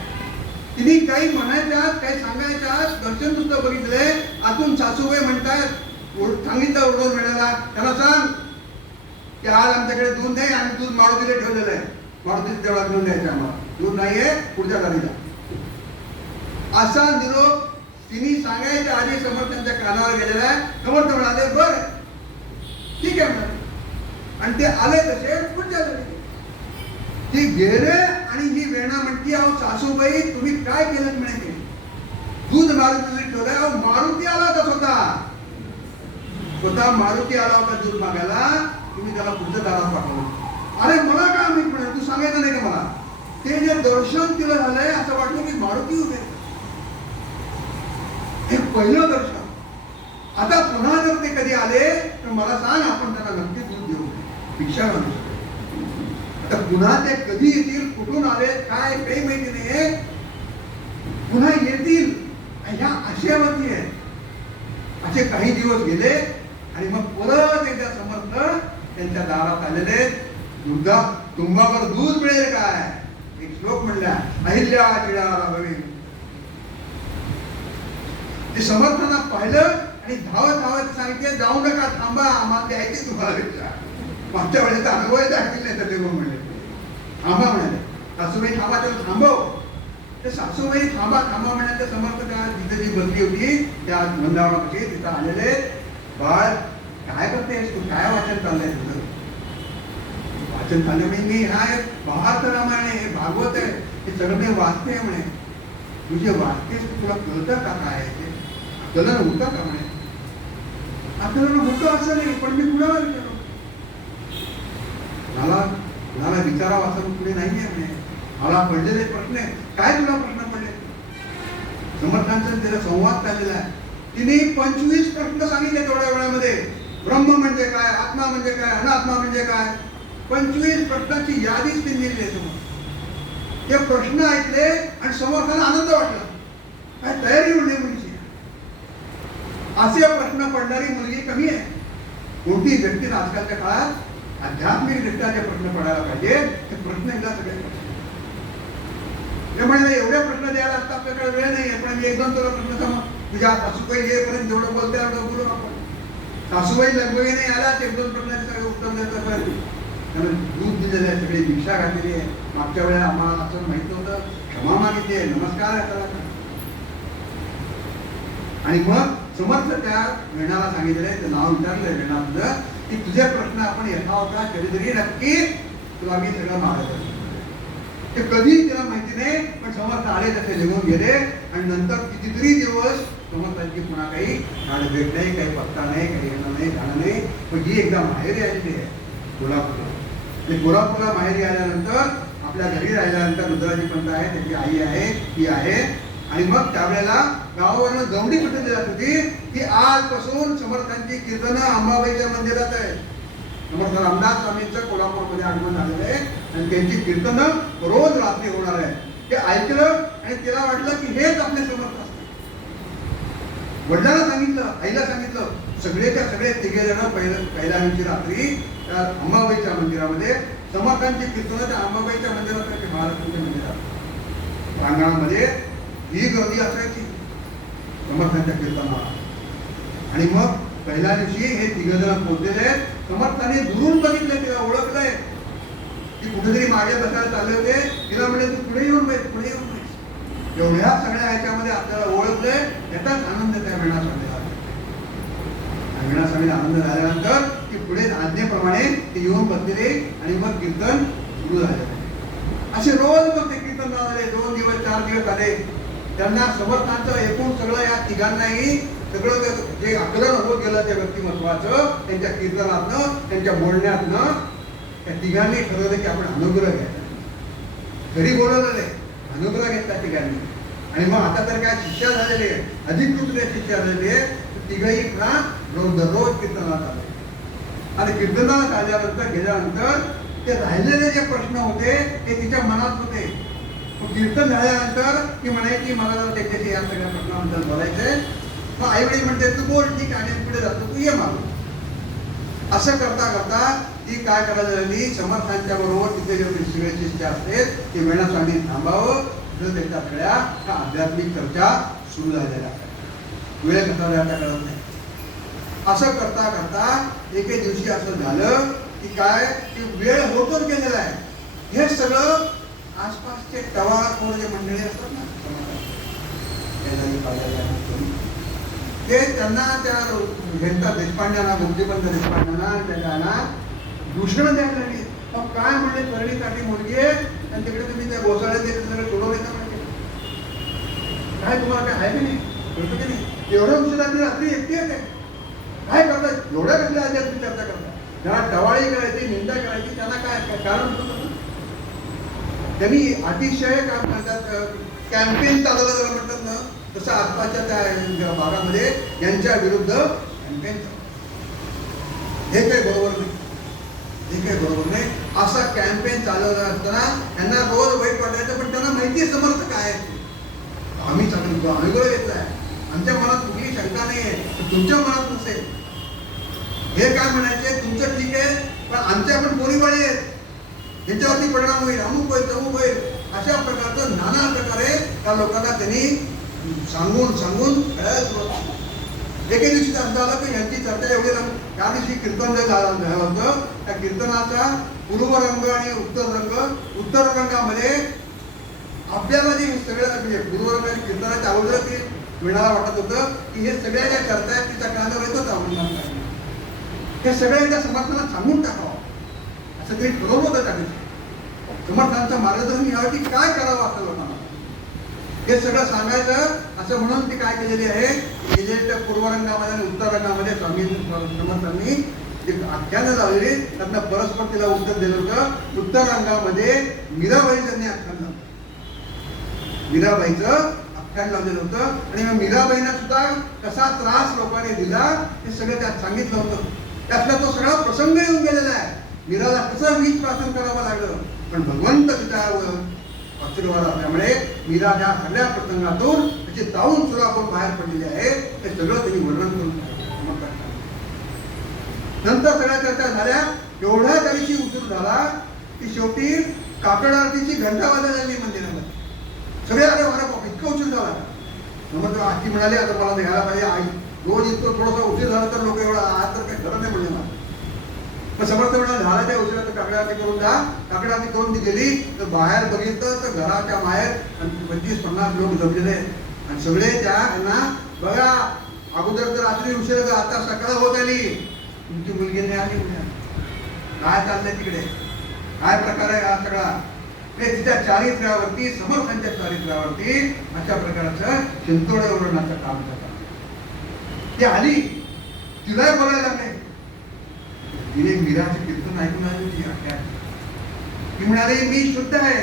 तिने काही म्हणायच्यात, काही सांगायच्यात, दर्शन नुसतं बघितलंय. आतून सासूबाई म्हणतात, सांगितलं ओरडून वेळेला, त्याला सांग की आज आमच्याकडे दूध नाही, आम्ही दूध मारुतीला ठेवलेलं आहे, मारुतीच्या देवळात घेऊन द्यायचं आम्हाला, दूध नाहीये पुढच्या गाडीला. असा निरोप तिने सांगायच्या आधी समर्थांच्या कानावर गेलेला आहे. समर्थ म्हणाले बर ठीक आहे म्हणाले, आणि ते आले तसे पुढच्या गाडीला ते गेले. आणि ही वेणा म्हणती, अहो सासूबाई तुम्ही काय केलं म्हणे, दूध मारुतीला ठेवलंय. अहो मारुती आला होता, स्वतः मारुती आला होता दूध मागायला, तुम्ही त्याला पुढच्या दारात पाठवलं. अरे मला काय माहित म्हणे, तू सांगायचं नाही का मला. ते जे दर्शन तिला झालंय असं वाटलं की मारुती उभे. हे पहिलं दर्शन. आता पुन्हा जर ते कधी आले तर मला सांग, आपण त्यांना नक्की दूध देऊ, भिक्षा मागू. आता पुन्हा ते कधी येतील, कुठून आले, काय काही माहिती नाही. पुन्हा येतील ह्या आशयावरती आहे. असे काही दिवस गेले आणि मग परत एकदा समर्थ त्यांच्या दारात आलेले. दुधा तुंबावर दूध मिळेल काय, एक श्लोक म्हणला, अहिल्या चिडा राघवे. ते समर्थांना पाहिलं आणि धावत धावत सांगितले, जाऊ नका, थांबा, आम्हाला द्यायचे तुम्हाला. मागच्या वेळेस अनुभव दाखविले नाही तर ते म्हणले थांबा म्हणाले. सासूबाई थांबा, त्याला थांबव. ते सासूबाई थांबा थांबा म्हणाले. समर्थ त्या तिथे जी बसली होती त्या वृंदावनापाशी तिथं आलेले. बाळ काय करतेस तू, काय वाचन चाललंय तुझं. वाचन चाललं म्हणजे मी हा भावार्थ रामायण आहे, भागवत आहे, हे सगळं मी वाचते म्हणे. तुझे वाचतेस तुला कळतं का काय आहे ते, कळलं नव्हतं का म्हणे. आपल्याला मोठं असं नाही, पण मी कुणाला विचारू? मला विचारावं असं पुढे नाहीये म्हणे. मला पडलेले प्रश्न आहे. काय तुला प्रश्न पडले? समर्थांचा त्याला संवाद चाललेला आहे. तिने 25 प्रश्न सांगितले तेवढ्या वेळामध्ये. ब्रह्म म्हणजे काय, आत्मा म्हणजे काय, अनात्मा म्हणजे काय, 25 प्रश्नांची यादीच त्यांनी लिहिली आहे समोर. ते प्रश्न ऐकले आणि समर्थांना आनंद वाटला. काय तयारी होणे मुलीची. असे प्रश्न पडणारी मुलगी कमी आहे. कोणती व्यक्ती आजकालच्या काळात आध्यात्मिक दृष्ट्या प्रश्न पडायला पाहिजे. ते प्रश्न एकदा सगळे त्यामुळे एवढे प्रश्न द्यायला असता आपल्याकडे वेळ नाही आहे. पण मी एकदम तुला प्रश्न सांग. तुझ्या सासूबाई येईपर्यंत जेवढं बोलते एवढं बोलू आपण. सासूबाई लगबगी नाही आला ते 1-2 प्रश्नाचे सगळे उत्तर देतात. त्यामुळे दूध दिलेलं आहे, सगळी दीक्षा घातलेली आहे. मागच्या वेळेला आम्हाला असं माहित नव्हतं, क्षमा मागितली आहे, नमस्कार आहे त्याला. आणि मग समर्थ त्या वेणाला सांगितलेलं आहे, ते नाव विचारलंय वेणा तुझं, की तुझे प्रश्न आपण यथावता कधीतरी नक्की तुला मी सगळं मागत. ते कधी तिला माहिती नाही, पण समर्थ आले तसे निघून गेले. आणि नंतर कितीतरी दिवस समर्थांची पुन्हा काही गाड भेट नाही, काही पत्ता नाही, काही येणं नाही, जाणं नाही. पण ही एकदा माहेरी आलेली आहे कोल्हापूरला. आणि कोल्हापूरला माहेरी आल्यानंतर आपल्या घरी राहिल्यानंतर रुद्राजी पंत आहे, त्याची आई आहे, ती आहे. आणि मग त्यावेळेला गावावरून जवडी कुठे जात होती की आजपासून समर्थांची कीर्तनं अंबाबाईच्या मंदिरात आहे. समर्थ रामदास स्वामींचं कोल्हापूरमध्ये आगमन झालेलं आहे आणि त्यांची कीर्तनं रोज रात्री होणार आहे. ते ऐकलं आणि तिला वाटलं की हेच आपले समर्थ असतात. वडिलांना सांगितलं, आईला सांगितलं. सगळेच्या सगळे 3 जण पहिल्या दिवशी रात्री त्या अंबाबाईच्या मंदिरामध्ये समर्थांची कीर्तनं त्या अंबाबाईच्या मंदिरात, महाराष्ट्राच्या मंदिरात प्रांगणामध्ये ही गर्दी असायची समर्थांच्या कीर्तनाला. आणि मग पहिल्या दिवशी हे 3 जण पोहोचलेले आहेत. समर्थाने दुरून बघितले, तिला ओळखलंय. ती कुठेतरी मागे बसायला चालले होते. तिला म्हणजे तू पुढे येऊन बैठ, पुढे येऊन बैठ. एवढ्या सगळ्या ह्याच्यामध्ये आपल्याला ओळखलंय, याचाच आनंद त्या वेणा स्वामीला. वेणा स्वामीला आनंद झाल्यानंतर ती पुढे आज्ञेप्रमाणे ते येऊन बसलेले आणि मग कीर्तन सुरू झाले. असे रोज मग ते कीर्तन झाले. 2 दिवस 4 दिवस आले. त्यांना समर्थांचं एकूण सगळं या तिघांनाही सगळं जे आकलन होत गेलं त्या व्यक्तिमत्वाचं, त्यांच्या कीर्तनातनं, त्यांच्या बोलण्यातनं, त्या तिघांनी ठरवलं की आपण अनुग्रह घ्यायचा. घरी बोलवलेले अनुग्रह घेतला तिघांनी. आणि मग आता तर काय शिष्या झालेले, अधिकृत शिष्या झालेले, तिघही पुन्हा दररोज कीर्तनात आले. आणि कीर्तनात आल्यानंतर गेल्यानंतर ते राहिलेले जे प्रश्न होते ते तिच्या मनात होते. कीर्तन झाल्यानंतर ती म्हणायची मला जरा त्याच्याशी या सगळ्या प्रश्नाबद्दल बोलायचंय. मग आईवडील म्हणते तू बोल, ठीक आहे, पुढे जातो, तू ये मागून. असं करता करता ती काय करायला लागली, समर्थांच्या बरोबर तिथे जे सगळे शिष्य असते ते वेणा स्वामी थांबावं, त्यांच्या सगळ्या आध्यात्मिक चर्चा सुरू झालेल्या. वेळ कसा जाता कळत नाही. असं करता करता एके दिवशी असं झालं की काय की वेळ होतच गेलेला आहे. हे सगळं आसपासचे टवाळखोर जे मंडळी असतात ना, ते त्यांना त्या ह्यांचा देशपांड्यांना, गोपीपंत देशपांड्यांना त्याला दूषण द्यायला लागली. मग काय म्हणले, तरणीसाठी मुलगी आहे आणि तिकडे तुम्ही त्या गोसाळ्यात ते सगळं सोडवून येता म्हणजे काय तुम्हाला काय आहे की नाही, कळतं की नाही? एवढ्या उशिरात्री रात्री एकटी येते काय करतात? एवढ्या कसल्या आधी तुम्ही चर्चा करता? ज्यांना टवाळी करायची, निंदा करायची, त्यांना काय कारण होतं? त्यांनी अतिशय काय म्हणतात कॅम्पेन चालवलं जरा म्हणतात ना, तसं आसपासच्या त्या भागामध्ये यांच्या विरुद्ध कॅम्पेन हे काही बरोबर नाही, हे काही बरोबर नाही. असा कॅम्पेन चालवला असताना त्यांना रोज वाईट वाटायचं, पण त्यांना माहिती समर्थ काय आहे. आम्ही चांगलं अनुग्रह घेतलाय, आमच्या मनात कुठली शंका नाही आहे, तुमच्या मनात नसेल. हे काय म्हणायचे, तुमचं ठीक आहे पण आमच्या पण पोरीवाडी आहेत, त्यांच्यावरती परिणाम होईल, अमुक होईल, तमुक होईल. अशा प्रकारचं नाना प्रकारे त्या लोकांना त्यांनी सांगून एके दिवशी असं झालं की यांची चर्चा एवढी त्या दिवशी कीर्तन जे झालं होतं, त्या कीर्तनाचा पूर्व रंग आणि उत्तर रंग, उत्तर रंगामध्ये आपल्याला जे सगळ्या म्हणजे पूर्व रंग आणि कीर्तनाच्या अगोदर ते वेळाला वाटत होतं की हे सगळ्या ज्या चर्चा आहेत तिच्या कानावर येतच आपण हे सगळ्यांच्या समर्थनाला सांगून टाकावं असं तरी ठरवलं होतं. त्यांनी समर्थांचं मार्गदर्शन यावरती काय करावं असं लोकांना हे सगळं सांगायचं असं म्हणून ती काय केलेली आहे, गेलेल्या पूर्वरंगामध्ये आणि उत्तर रंगामध्ये स्वामी समर्थांनी जे आख्यानं लावलेली त्यांना परस्पर तिला उत्तर दिलं होतं. उत्तर रंगामध्ये मीराबाई त्यांनी आख्यान लावलं, मीराबाईचं आख्यान लावलेलं होतं. आणि मग मीराबाईंना सुद्धा कसा त्रास लोकांनी दिला हे सगळं त्यात सांगितलं होतं. त्यातला तो सगळा प्रसंग येऊन गेलेला आहे. मीराला कसं वीज प्रार्थना करावं लागलं, पण भगवंत तिच्यावर आशीर्वाद असल्यामुळे मीरा त्या सगळ्या प्रसंगातून त्याची ताऊन सुद्धा आपण बाहेर पडलेली आहे. हे सगळं त्यांनी वर्णन करून नंतर सगळ्या चर्चा झाल्या. एवढ्या त्या दिवशी उशीर झाला की शेवटी काकड आरतीची घंटा वाजवली मंदिरामध्ये. सगळे अरे अरे बाप इतका उशीर झाला. मग आजी म्हणाले आता मला घ्यायला पाहिजे, आई रोज इतकं थोडासा उशीर झाला तर लोक एवढा आज तर काही खरं नाही म्हणले मला. मग समर्थ म्हणाले झाला त्या उशिरा काकड आरती करून जा. काकड आरती करून ती गेली तर बाहेर बघितलं तर घराच्या बाहेर 25-50 लोक जमलेले आणि सगळे त्यांना बघा अगोदर तर रात्री उशिरा आता सकाळ होत आली, तुमची मुलगी नाही आली उद्या, काय चाललंय तिकडे, काय प्रकार आहे हा सगळा. तिच्या चारित्र्यावरती समर्थांच्या चारित्र्यावरती अशा प्रकारचं शिंतोडे ओरडण्याचं काम करतात. ती आली, तिलाही बोलायला लागले. तिने मीराचे कीर्तन ऐकून आली. ती म्हणाली मी शुद्ध आहे,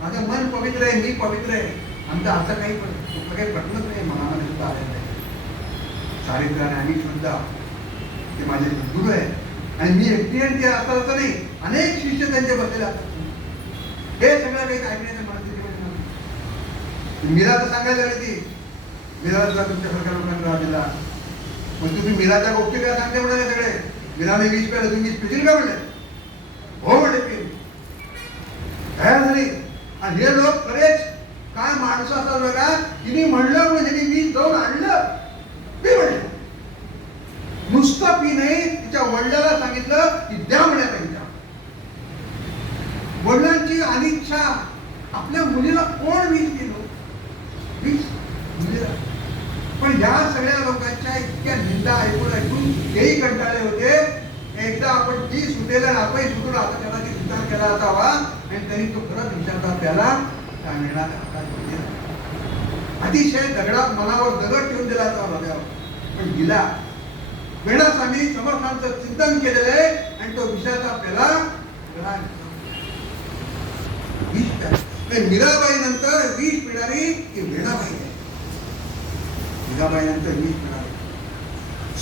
माझं मन पवित्र आहे, मी पवित्र आहे. आमचं असं काही काही पटलंच नाही, मनामध्ये सुद्धा आलेलं नाही. चारित्र्याने आम्ही शुद्ध, ते माझे गुरु आहे आणि मी एकटी आणि ते असं नाही, अनेक शिष्य त्यांचे बसलेले असतात. हे सगळं काही ऐकण्याचं मनस्थिती. मीरा तर सांगायला लागली ती, मीराला सुद्धा तुमच्या सरकार लोकांनी राहा दिला. मग तुम्ही मीराच्या गोष्टी काय सांगते म्हणाले सगळे. मीराने 20 प्यायला तुम्ही 20 पिशील का म्हणले. हो म्हणले पिल. काय झाली आणि हे लोक खरेच काय माणसं असतात बघा. तिने म्हणलं म्हणजे मी जाऊन आणलं पी म्हणले. नुसतं पी नाही, तिच्या वडिलाला सांगितलं की द्या म्हणल्या पाहिजे. वडिलांची अनिच्छा, आपल्या मुलीला कोण वीज दिलं, वीज मुलीला. पण या सगळ्या लोकांच्या इतक्या निंदा ऐकून तेही कंटाळले होते. एकदा आपण ती सुटेला आपण सुटून आता त्याला ती विचार केला असावा आणि त्यांनी तो परत विचारता त्याला त्या मेळात अतिशय दगडात मनावर दगड ठेवून दिला असावा हृदयावर, पण दिला. वेणास्वामी समर्थांचं चिंतन केलेलं आहे आणि तो विषयाचा पेला मीराबाई नंतर विष पिणारी ही वेणाबाई आहे. मीराबाई नंतर विष पिणारी.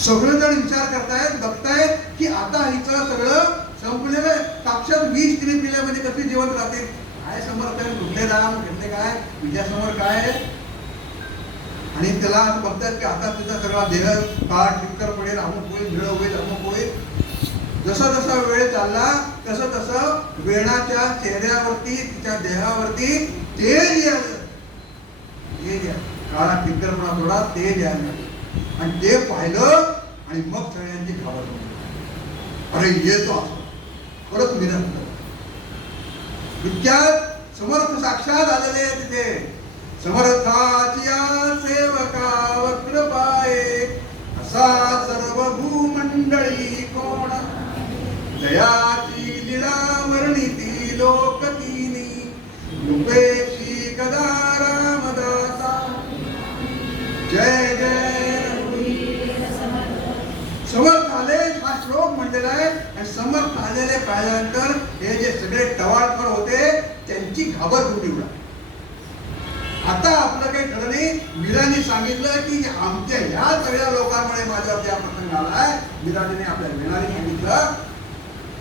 सगळेजण विचार करतायत, बघतायत की आता हिचं सगळं संपलेलं आहे. साक्षात विष तिने पिल्यामध्ये कशी जिवंत राहते. काय समर्थ आहे, कुठले राम घेतले काय, विजयासमोर काय आहे. आणि त्याला बघतात की आता तिचा सगळा देह काळ ठिक्कर पडेल, अमुक होईल, भिळ होईल, अमुक होईल. जसा जसा वेळ चालला तसं तसं वेणाच्या चेहऱ्यावरती तिच्या देहावरती तेज यायला, काळा ठिक्करपणा थोडा तेज यायला. आणि ते पाहिलं आणि मग सगळ्यांची घाबरली. अरे येतो परत विनंत. इतक्यात समर्थ साक्षात आलेले तिथे. समर्थाच्या सेवका वक्र पाये असा सर्व भूमंडळी कोण. जयाची लीला वर्णिती लोकतीनी रूपेशी कदा रामदासा. जय जय समर्थ आले हा श्लोक म्हणलेला आहे. आणि समर्थ आलेले पाहिल्यानंतर हे जे सगळे टवाळखोर होते त्यांची घाबरगुंडी उडाली. आता आपलं काही खरं नाही. मीराने सांगितलं की आमच्या ह्या सगळ्या लोकांमुळे माझ्यावरती हा प्रसंग आलाय. मीराने आपल्या वेणाने सांगितलं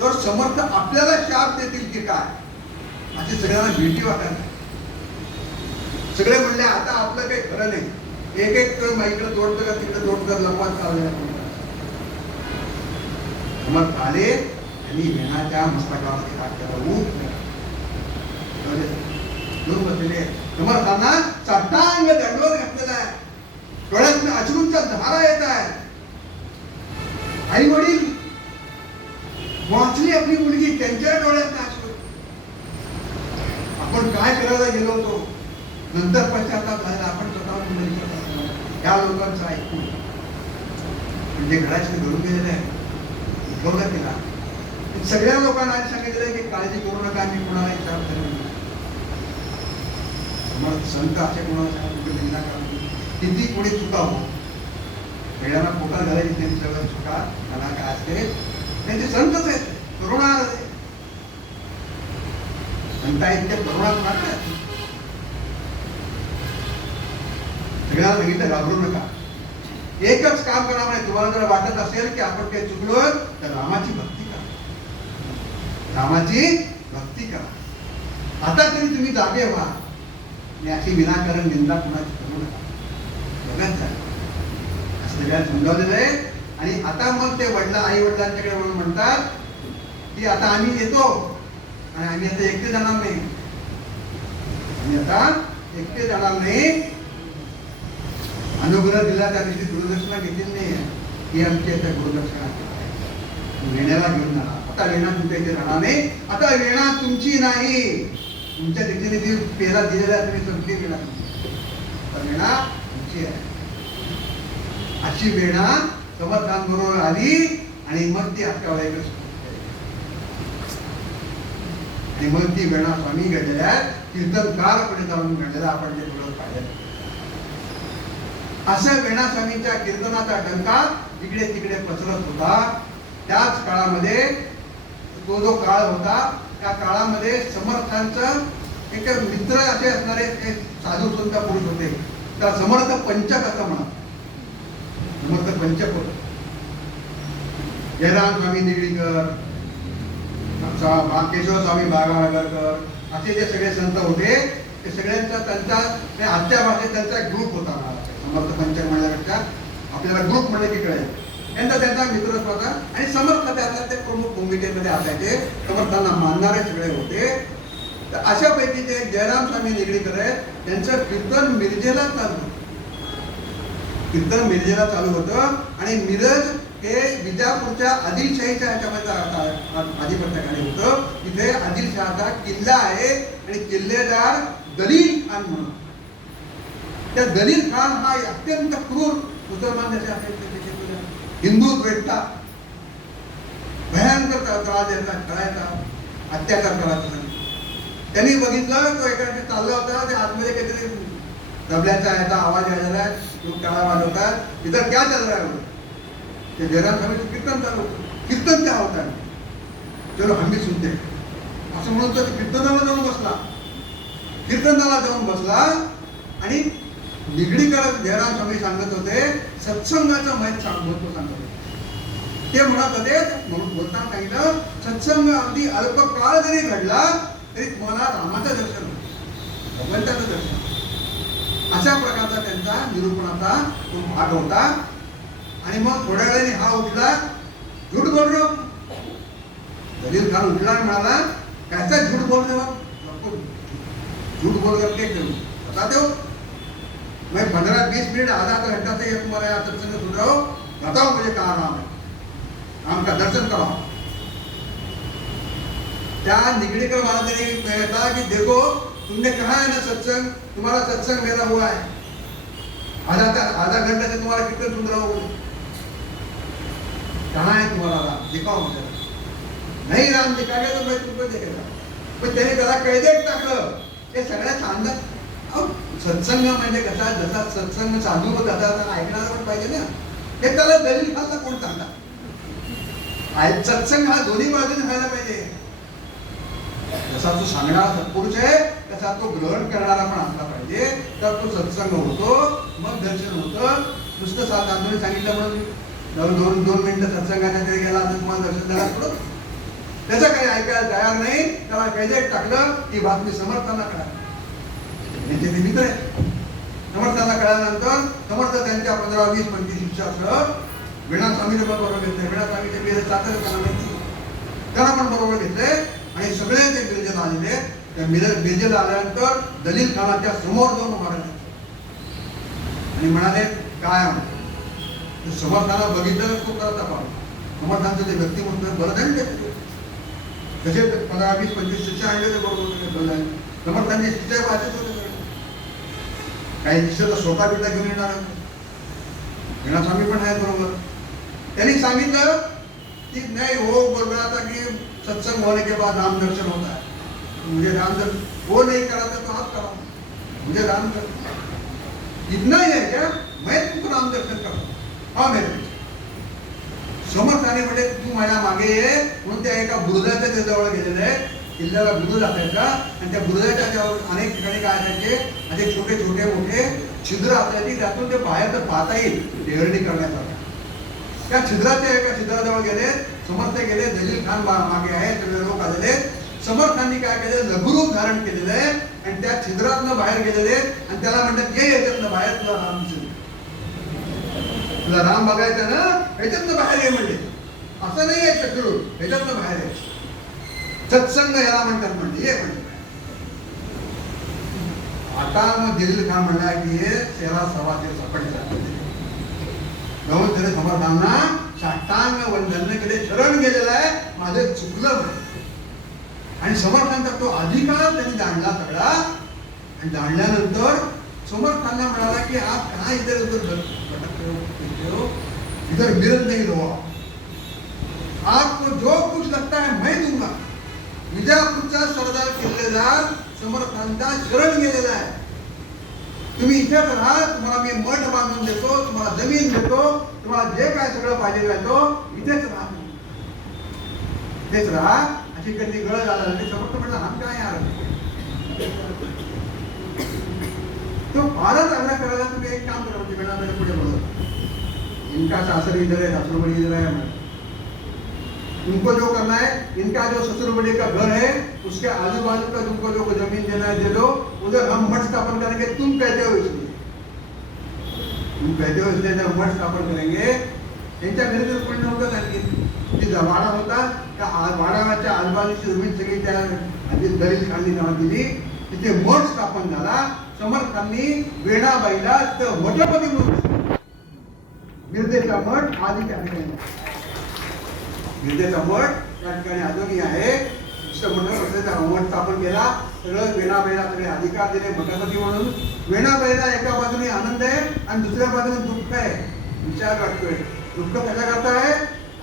तर समर्थ आपल्याला शाप देतील की काय अशी सगळ्यांना भीती वाटायला. सगळे म्हणले आता आपलं काही खरं नाही. एक एक इकडे जोडतं का तिकडे जोडतं लंबात चाललं. समर्थ आले आणि वेणाच्या मस्तकावरती हात केला. घेऊन बसलेले समर्थांना चट्टांग दंडवत घातलेला आहे. डोळ्यातून अश्रूंच्या धारा येत आहे. आई वडील वाचली आपली मुलगी, त्यांच्या डोळ्यात अश्रू. आपण काय करायला गेलो होतो, नंतर पश्चाताप झाला. आपण स्वतःहून मुलगी या लोकांचं ऐकून म्हणजे घराचे घडून गेलेले आहे. उठवलं तिला. सगळ्या लोकांना सांगितलं की काळजी करू नका, मी कुणाला विचार करेन. समर्थ संत असे कोणाला सांगा निंदा करा. किती कोणी चुका हो, सगळ्यांना पोटात घालायची त्यांनी सगळं चुका मला काय असते त्यांचे संतच आहेत. तरुणाला संत आहेत ते तरुणात मारतात. सगळ्यांना सांगितलं घाबरू नका, एकच काम करा म्हणे. तुम्हाला जर वाटत असेल की आपण काही चुकलो तर रामाची भक्ती करा, रामाची भक्ती करा. आता तरी तुम्ही जागे व्हा आणि अशी विनाकारण निंदा कुणाची करू नका. बघत जा असं सगळ्यांना समजावलेलं आहे. आणि आता मग ते आई वडिलांच्याकडे म्हणून म्हणतात की आता आम्ही येतो आणि आम्ही आता एकटे जाणार नाही, आम्ही आता एकटे जाणार नाही. अनुग्रह दिला त्या दिवशी गुरुदक्षिणा घेतली नाही, ही आमची आता गुरुदक्षिणा वेण्याला घेऊन जाणार. आता वेणा तुमच्या इथे राहणार नाही, आता वेणा तुमची नाही, तुमच्या तिथे ती पेरा दिलेला तुम्ही संपली वेणा तुमची, तर वेणा तुमची आहे. अशी वेणा समर्थांबरोबर आली आणि मग ती अख्ख्या वयाकडे आणि मग ती वेणा स्वामी घडलेल्या कीर्तनकारपणे जाऊन घडलेला आपण ते थोडं पाहिलं. असं वेणा स्वामींच्या कीर्तनाचा डंका इकडे तिकडे पसरत होता. त्याच काळामध्ये तो जो काळ होता त्या काळामध्ये समर्थांचं एक मित्र असे असणारे एक साधू संत पुरुष होते, त्याला समर्थ पंचक असं म्हणत. समर्थ पंचक होत. जयराम स्वामी निगडीकर, केशव स्वामी बागावळकर असे जे सगळे संत होते ते सगळ्यांचा त्यांचा आजच्या भाषेत त्यांचा एक ग्रुप होता. समर्थ पंचक म्हणल्यापेक्षा आपल्याला ग्रुप म्हणलं की कळेल. त्यांचा मित्रत्व होता आणि समर्थ त्यातल्या ते प्रमुख भूमिकेमध्ये असायचे, समर्थांना मानणारे सगळे होते. तर अशापैकी जे जयराम स्वामी निगडीकर आहेत त्यांचं कीर्तन मिरजेला चालू, कीर्तन मिरजेला चालू होतं. आणि मिरज हे विजापूरच्या आदिलशाहीच्या ह्याच्यामध्ये आधिपत्याखाली होतं. तिथे आदिलशहाचा किल्ला आहे आणि किल्लेदार दलील खान म्हणून. त्या दलील खान हा अत्यंत क्रूर मुसलमान हिंदू द्वेष्टा, भयंकर त्रास द्यायचा, करायचा, अत्याचार करायचा. त्यांनी बघितलं तो एका चालला होता, त्या आतमध्ये काहीतरी तबल्याचा याचा आवाज यायला, लोक टाळा वाजवतात, इधर क्या चल रहा है. ते जयराम स्वामीचं कीर्तन चालू होतं. कीर्तन त्या होता, चलो हम भी सुनते असं म्हणून तो कीर्तनाला जाऊन बसला. कीर्तनाला जाऊन बसला आणि निगडीकर जयराम स्वामी सांगत होते सत्संगाचं महत्त्व सांगत होते. ते म्हणत होते म्हणून बोलताना सांगितलं सत्संग अगदी अल्प काळ जरी घडला तरी तुम्हाला रामाचं दर्शन होतं, भगवंताचं दर्शन. अशा प्रकारचा त्यांचा निरूपणाचा तो भाग होता. आणि मग थोड्या वेळाने हा उठला, झूठ बोल रो. दलील खान उठला आणि म्हणाला कैसा झूठ बोल रहे हो, झूठ बोल करके बताते हो, मैं 15-20 मिनट आधा घंटा से तुम्हारे यहाँ सत्संग सुन रहा हूँ, बताओ मुझे कहाँ राम है, राम का दर्शन कराओ. त्या निगडीकर महाराजांनी कहता कि देखो तुमने कहा है ना सत्संग, तुम्हारा सत्संग मेरा हुआ है, आधा घंटा से तुम्हारा कीर्तन सुन रहा हूँ, कहाँ है तुम्हारा राम, दिखाओ मुझे. नहीं राम दिखाएगा तो मैं तुमको देखेगा. पण त्याने त्याला कैदेत टाकलं. ते सगळ्यात अंदाज सत्संग म्हणजे कसा, जसा सत्संग साधू तसा ऐकणारा पण पाहिजे ना. हे त्याला दलील खालला कोण सांगता. सत्संग हा दोन्ही बाजूने व्हायला पाहिजे. जसा तो सांगणारा सत्पुरुष आहे तसा तो ग्रहण करणारा पण असला पाहिजे, तर तो सत्संग होतो, मग दर्शन होतं. नुसतं साधूने सांगितलं म्हणून दोन मिनिटं सत्संगाच्या तरी गेला तर तुम्हाला दर्शन द्यायला पडत. त्याचं काही ऐकायला तयार नाही, त्याला कैदेत टाकलं. ही बातमी समर्थांना कळाली, त्यांचे ते मित्र आहेत. समर्थांना कळल्यानंतर समर्थ त्यांच्या 15-20-25 शिष्यासह वीणा स्वामीने बरोबर घेतले. वीणा स्वामीचे वेळ त्यांना पण बरोबर घेतले आणि सगळे ते मिरजेला आलेले. त्या मिरजेला आल्यानंतर दलील खानाच्या समोर जाऊन उभारले आणि म्हणाले काय समर्थांना बघितलं खूप करता पाहून. समर्थांचं ते व्यक्तिमत्व बरं झालं. तसे 15-20-25 शिष्य आणले ते बरोबर. समर्थांनी शिष्य वाचत होते. काही शिष्य तर स्वतः पिता घेऊन येणार. वीणा स्वामी पण आहेत बरोबर. त्यांनी सांगितलं कि नहीं वो बोल रहा था कि सत्संग होने के बाद राम दर्शन होता है, मुझे राम दर्शन वो नहीं करा था तो आप कराओ. मुझे राम दर्शन इतना ही है क्या, मैं तुमको राम दर्शन करतो. हा मेरे समर्थाने म्हणजे तू माझ्या मागे ये म्हणून त्या एका बुरुजाच्या जवळ गेलेले किल्ल्याला बुरुज असायचा आणि त्या बुरुजाच्या जवळ अनेक ठिकाणी काय असायचे असे छोटे छोटे मोठे छिद्र असायची, त्यातून ते बाहेर तर पाहता येईल टेहळणी करण्यासाठी. त्या छिद्राच्या एका छिद्राजवळ गेले, समर्थ गेले, दलील खान मागे आहे, सगळे लोक आलेले. समर्थांनी काय केलं, लघुरूप धारण केलेलं आहे आणि त्या छिद्रातनं बाहेर गेलेले आणि त्याला म्हणतात ये याच्यातनं बाहेर, तुला राम दिसेल, तुला राम बघायचा ना, ह्याच्यातनं बाहेर ये म्हणले. असं नाही आहे शत्रू, ह्याच्यातनं बाहेर आहे. सत्संग याला म्हणतात म्हणले, ये म्हणले. आता मग दलील खान म्हणला की हे सेवा सवा ते सपट जाऊन त्याने समर्थांना साष्टांग वंदन केले, शरण गेलेला आहे, माझं चुकलं म्हणे. आणि समर्थांचा तो अधिकार त्यांनी जाणला सगळा. आणि जाणल्यानंतर समर्थांना म्हणाला की आप कहाँ इधर उधर इधर मिरत नहीं रहो, आपको जो कुछ लगता है मैं दूंगा. विजापूरचा सरदार किल्लेदार समर्थांचा शरण गेलेला आहे, तुम्ही इथेच राहा, तुम्हाला मी मठ बांधून देतो, तुम्हाला जमीन देतो, तुम्हाला जे काय सगळं पाहिजे तो इथेच राहा, इथेच राहा. अशी कधी गळ झाला समर्थ म्हटलं हम काय यार, तो फारच आग्रह करायला, तुम्ही एक काम करा म्हणजे बेटा पुढे बोलत, इनका सासर इधर है, ससुरबड़ी इधर है, तुमको जो करना है, इनका जो ससुरबड़ी का घर है उसके आजू बाजू का तुमको जो जमीन देना है दे दो, उधर हम मठ स्थापन करेंगे. तुम कहते हो इसलिए, तुम कहते हो इसलिए जब मठ स्थापन करेंगे. त्यांच्या विरुद्ध पण नव्हतं आणखी की वाडा होता त्या वाड्याच्या आजूबाजूची जमीन सगळी त्या दलील खाननी नाव दिली, तिथे मठ स्थापन झाला. समर्थांनी वेणाबाईला तर मठपती म्हणून मिरजेचा मठ आधी त्या ठिकाणी, मिरजेचा मठ त्या ठिकाणी अजूनही आहे. मठ स्थापन केला, सगळं वेणाबाईला सगळे अधिकार दिले मठापती म्हणून. वेणाबाईला एका बाजूने आनंद आहे आणि दुसऱ्या बाजूने दुःख आहे. विचार वाटतोय दुःख कशा करता आहे.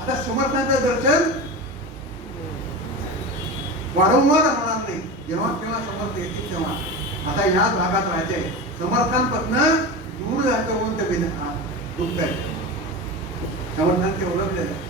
आता समर्थांचं दर्शन वारंवार होणार नाही, जेव्हा केव्हा समर्थ येतील तेव्हा. आता याच भागात राहायचंय, समर्थांपासून दूर जायचं म्हणून ते दुःख आहे. समर्थांनी ते ओळखलेलं आहे.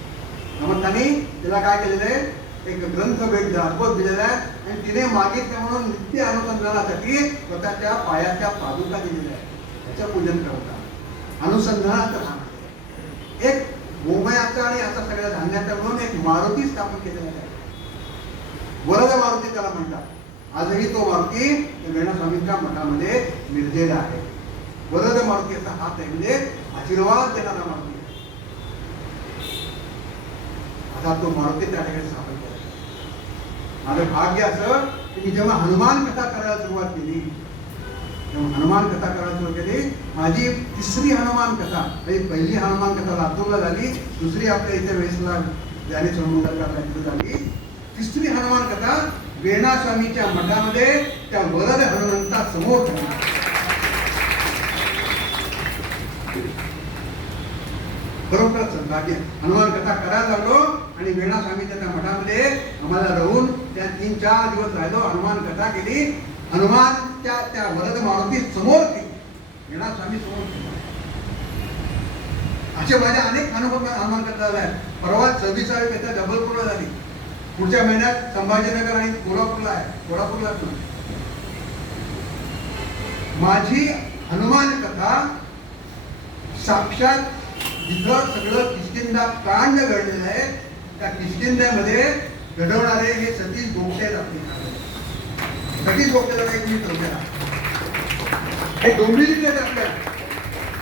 समर्थांनी त्याला काय केलेलं आहे, एक ग्रंथ भेट दाखवत दिलेला आहे आणि तिने मागितले म्हणून नित्य अनुसंधानासाठी स्वतःच्या पायाच्या पादुका दिलेल्या आहेत. त्याचं पूजन करतात, अनुसंधानात राहणार. एक गोमयाचा आणि आता सगळ्या धान्याचा म्हणून एक मारुती स्थापन केलेला आहे, वरद मारुती त्याला म्हणतात. आजही तो मारुती वेणास्वामींच्या मठामध्ये मिरजेला आहे. वरद मारुती असा हात आहे, म्हणजे आशीर्वाद देणारा मारुती. आता तो मारुती त्या ठिकाणी स्थापन केला. माझं भाग्य असं की मी जेव्हा हनुमान कथा करायला सुरुवात केली, तेव्हा हनुमान कथा करायला सुरुवात केली, माझी तिसरी हनुमान कथा, पहिली हनुमान कथा लातूरला झाली, दुसरी आपल्या इथे वेसला ज्ञानेश्वर मंगलकारला इथे झाली, तिसरी हनुमान कथा वेणास्वामीच्या मठामध्ये त्या वरद हनुमंता समोर ठेवली. बरोबरच भाग्य. हनुमान कथा करायला लागलो आणि वेणास्वामीच्या त्या मठामध्ये आम्हाला राहून त्या 3-4 दिवस राहिलो, हनुमान कथा केली. हनुमानच्या त्या वरद मारुती समोर केली, वेणास्वामी समोर केली. असे माझ्या अनेक अनुभव हनुमान कथा झाल्या. परवा 26वी कथा जबलपूरला झाली, पुढच्या महिन्यात संभाजीनगर आणि कोल्हापूरला आहे, कोल्हापूरला. माझी हनुमान कथा साक्षात जिथं सगळं किष्किंधा कांड घडलेलं आहे, त्या किष्किंध्यामध्ये घडवणारे हे सतीश गोगटे आहेत. सतीश गोगटेला एक मी ठेवलेला, हे डोंबिवलीचे आपल्या,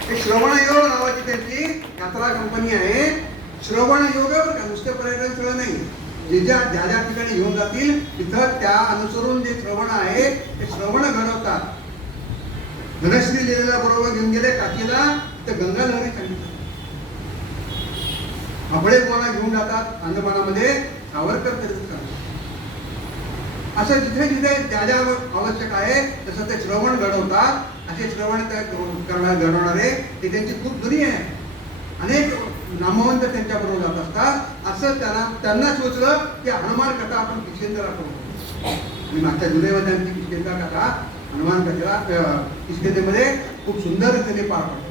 हे श्रवणयोग नावाची त्यांची यात्रा कंपनी आहे. श्रवणयोग का नुसते पर्यटन स्थळ नाही, जे ज्या ज्या ठिकाणी घेऊन जातील तिथं त्या अनुसरून जे श्रवण आहे ते श्रवण घडवतात. धनश्री लिहिलेल्या बरोबर घेऊन गेले काशीला, तर गंगाधरी सांगितलं. आपळे कोणा घेऊन जातात अंदमानामध्ये, सावरकर तरी असं जिथे जिथे ज्या ज्या आवश्यक आहे तसं ते श्रवण घडवतात. असे श्रवण घडवणारे ते त्यांची खूप जुनी आहे, अनेक नामवंत त्यांच्या बरोबर जात असतात. असं त्यांना सुचलं की हनुमान कथा आपण किशेंद्रला करू. मी मागच्या जुलैमध्ये आमची किशेंद्र कथा हनुमान गजरा किशकिंधेमध्ये खूप सुंदर रीतीने पार पडतो.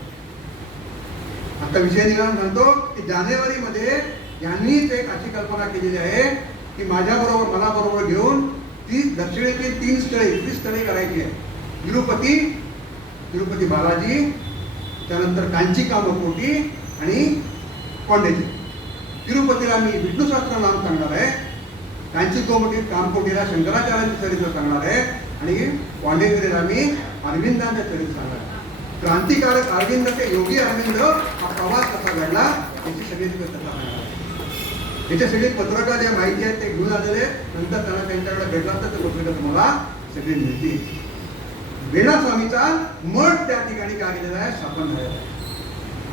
आता विषय निघाला म्हणतो की जानेवारीमध्ये यांनीच एक अशी कल्पना केलेली आहे की माझ्याबरोबर मला बरोबर घेऊन ती दक्षिणेतील 3 स्थळे 20 स्थळे करायची आहे. तिरुपती बालाजी, त्यानंतर कांची कामकोटी आणि पॉंडेचेरी. तिरुपतीला मी विष्णू सहस्त्र नाम सांगणार आहे, कांची कामकोटीला शंकराचार्यांचे चरित्र सांगणार आहे आणि पॉंडेचेरीला मी अरविंदांचे चरित्र सांगणार आहे. क्रांतिकारक अरविंद ते योगी अरविंद हा प्रवास कसा घडला याची सगळी कथा सांगणार आहे. याच्या सगळी पत्रकार ज्या माहिती आहेत ते घेऊन आलेले, नंतर त्यांना त्यांच्याकडे भेटला तर ते गोष्ट तुम्हाला सगळी मिळतील. वेणा स्वामीचा मठ त्या ठिकाणी काय केलेला आहे, स्थापन झालेला आहे.